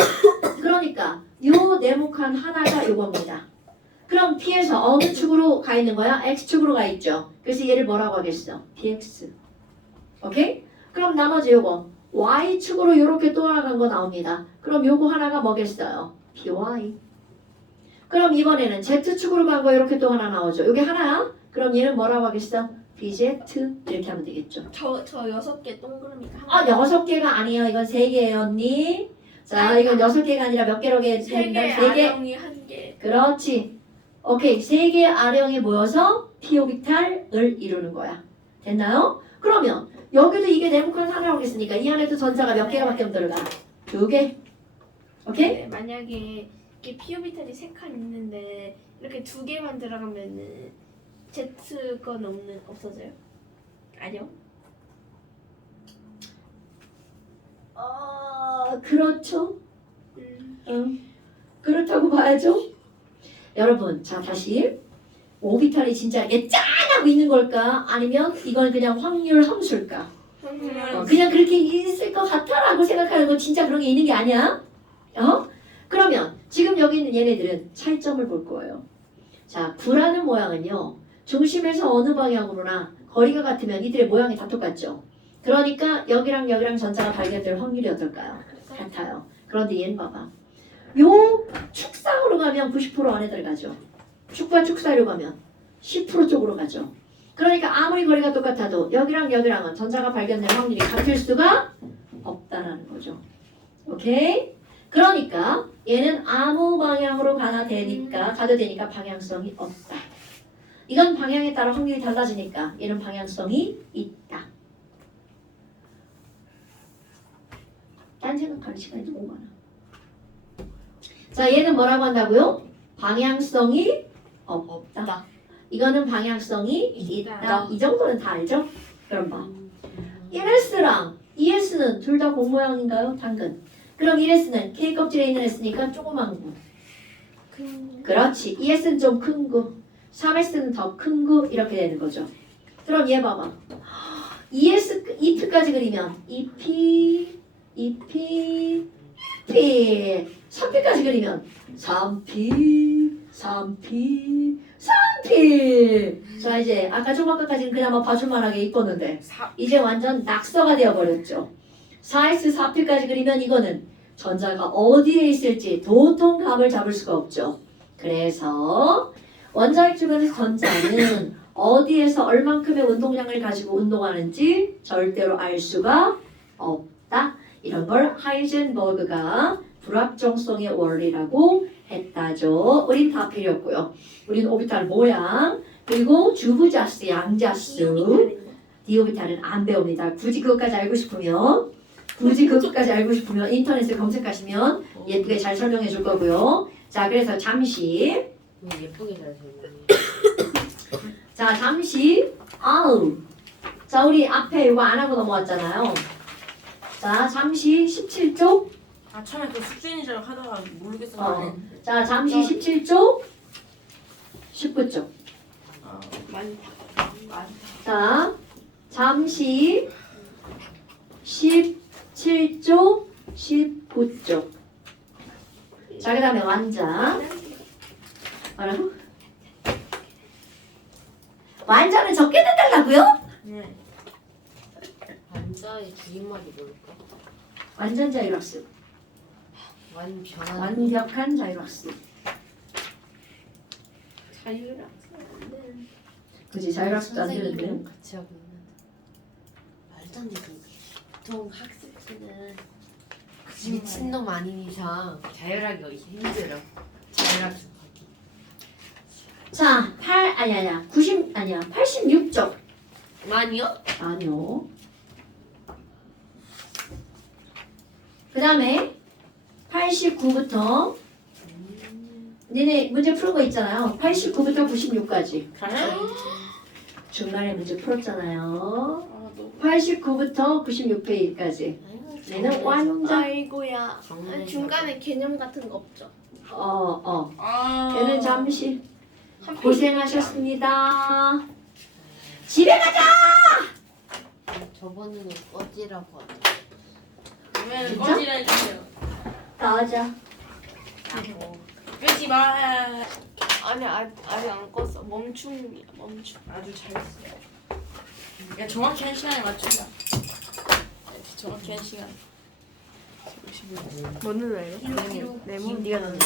그러니까 요 네모칸 하나가 요겁니다. 그럼 P에서 어느 축으로 가 있는 거야? X축으로 가 있죠. 그래서 얘를 뭐라고 하겠어? PX. 오케이? 그럼 나머지 요거 Y축으로 요렇게 또 하나 간 거 나옵니다. 그럼 요거 하나가 뭐겠어요? PY. 그럼 이번에는 Z축으로 간 거 이렇게 또 하나 나오죠. 요게 하나야? 그럼 얘는 뭐라고 하겠어? BZ 이렇게 하면 되겠죠. 저 6개 동그라미가 하나. 아 6개가 아니에요. 이건 3개예요 언니. 자 이건 6개가 아니라 몇 개로 개? 3개 3개. 아령이 1개. 그렇지. 오케이. 3개의 아령이 모여서 P오비탈을 이루는 거야. 됐나요? 그러면 여기도 이게 네모칸 하나라고 했으니까 이 안에도 전자가 몇 개가밖에 안 들어가? 2개. 오케이? 네, 만약에 이렇게 피오비탈이 3칸 있는데 이렇게 2개만 들어가면은 Z 건 없어져요? 아니요. 그렇죠. 그렇다고 봐야죠. 여러분, 자 다시 오비탈이 진짜 이게 짠 하고 있는 걸까? 아니면 이건 그냥 확률 함수일까? 그냥 그렇게 있을 것 같아라고 생각하는 건 진짜 그런 게 있는 게 아니야. 그러면 지금 여기 있는 얘네들은 차이점을 볼 거예요. 자, 9라는 모양은요. 중심에서 어느 방향으로나 거리가 같으면 이들의 모양이 다 똑같죠. 그러니까 여기랑 여기랑 전자가 발견될 확률이 어떨까요? 같아요. 그런데 얘는 봐봐. 요 축상으로 가면 90% 안에 들어가죠. 축과 축 사이로 가면 10% 쪽으로 가죠. 그러니까 아무리 거리가 똑같아도 여기랑 여기랑은 전자가 발견될 확률이 같을 수가 없다라는 거죠. 오케이? 그러니까 얘는 아무 방향으로 가도 되니까 방향성이 없다. 이건 방향에 따라 확률이 달라지니까 얘는 방향성이 있다. 딴 생각하는 시간이 너무 많아. 자, 얘는 뭐라고 한다고요? 방향성이 없다. 이거는 방향성이 있다. 이 정도는 다 알죠? 그럼 봐. 1S랑 2S는 둘 다 공모양인가요? 당근. 그럼 1S는 K 껍질에 있는 S니까 조그만 구. 그렇지. 2S는 좀 큰 구. 3S는 더 큰 구. 이렇게 되는 거죠. 그럼 얘 봐봐. 2S, 2P까지 그리면 2P, 2P, P. 3P까지 그리면 3P, 3P, 3P. 자, 이제 아까 조각까지는 그나마 봐줄만하게 이뻤는데 이제 완전 낙서가 되어버렸죠. 4S, 4P까지 그리면 이거는 전자가 어디에 있을지 도통 감을 잡을 수가 없죠. 그래서 원자핵 주변에서 전자는 어디에서 얼만큼의 운동량을 가지고 운동하는지 절대로 알 수가 없다. 이런 걸 하이젠버그가 불확정성의 원리라고 했다죠. 우린 다 필요 없고요. 우린 오비탈 모양 그리고 주부자스, 양자수, 디오비탈은 안 배웁니다. 굳이 그것까지 알고 싶으면 인터넷에 검색하시면 예쁘게 잘 설명해 줄 거고요. 자, 그래서 잠시 예쁘게 잘 설명해. 자, 우리 앞에 이거 안 하고 넘어왔잖아요. 자, 잠시 17쪽. 아 처음에 그 숙제인 줄 알고 하다가 모르겠어. 자, 잠시 17쪽. 19쪽. 자, 잠시 17쪽, 19쪽. 자, 그 다음에 완자. 뭐라고? 완자는 적게 된다고요? 네. 완자의 줄임말이 뭘까? 완전 자율학습. 완변한. 완벽한 자율학습. 자율학습은 그치, 자율학습도 안 선생님이랑 되는데. 같이 하고 있는. 말도 안 되지. 보통 학습지는 미친놈 아닌 이상 자율하기가 힘들어. 자율학습. 자, 86쪽. 많이요? 아니요. 그 다음에 89부터 니네 문제 푸는 거 있잖아요. 89부터 96까지. 중간에 문제 풀었잖아요. 89부터 96페이지까지. 얘는 완전 아이고야. 중간에 개념 같은 거 없죠? 얘는 잠시 고생하셨습니다. 집에 가자! 저번에는 꺼지라고 하죠. 그러면 진짜? 꺼지라 해주세요. 나가자. 끄지 마. 아니 아직 안 껐어. 멈춤. 아주 잘했어. 그러니까 정확히 한 시간에 맞춘다. 정확히 한 시간. 뭐 눌러요? 기록. 네모. 네가 넣는.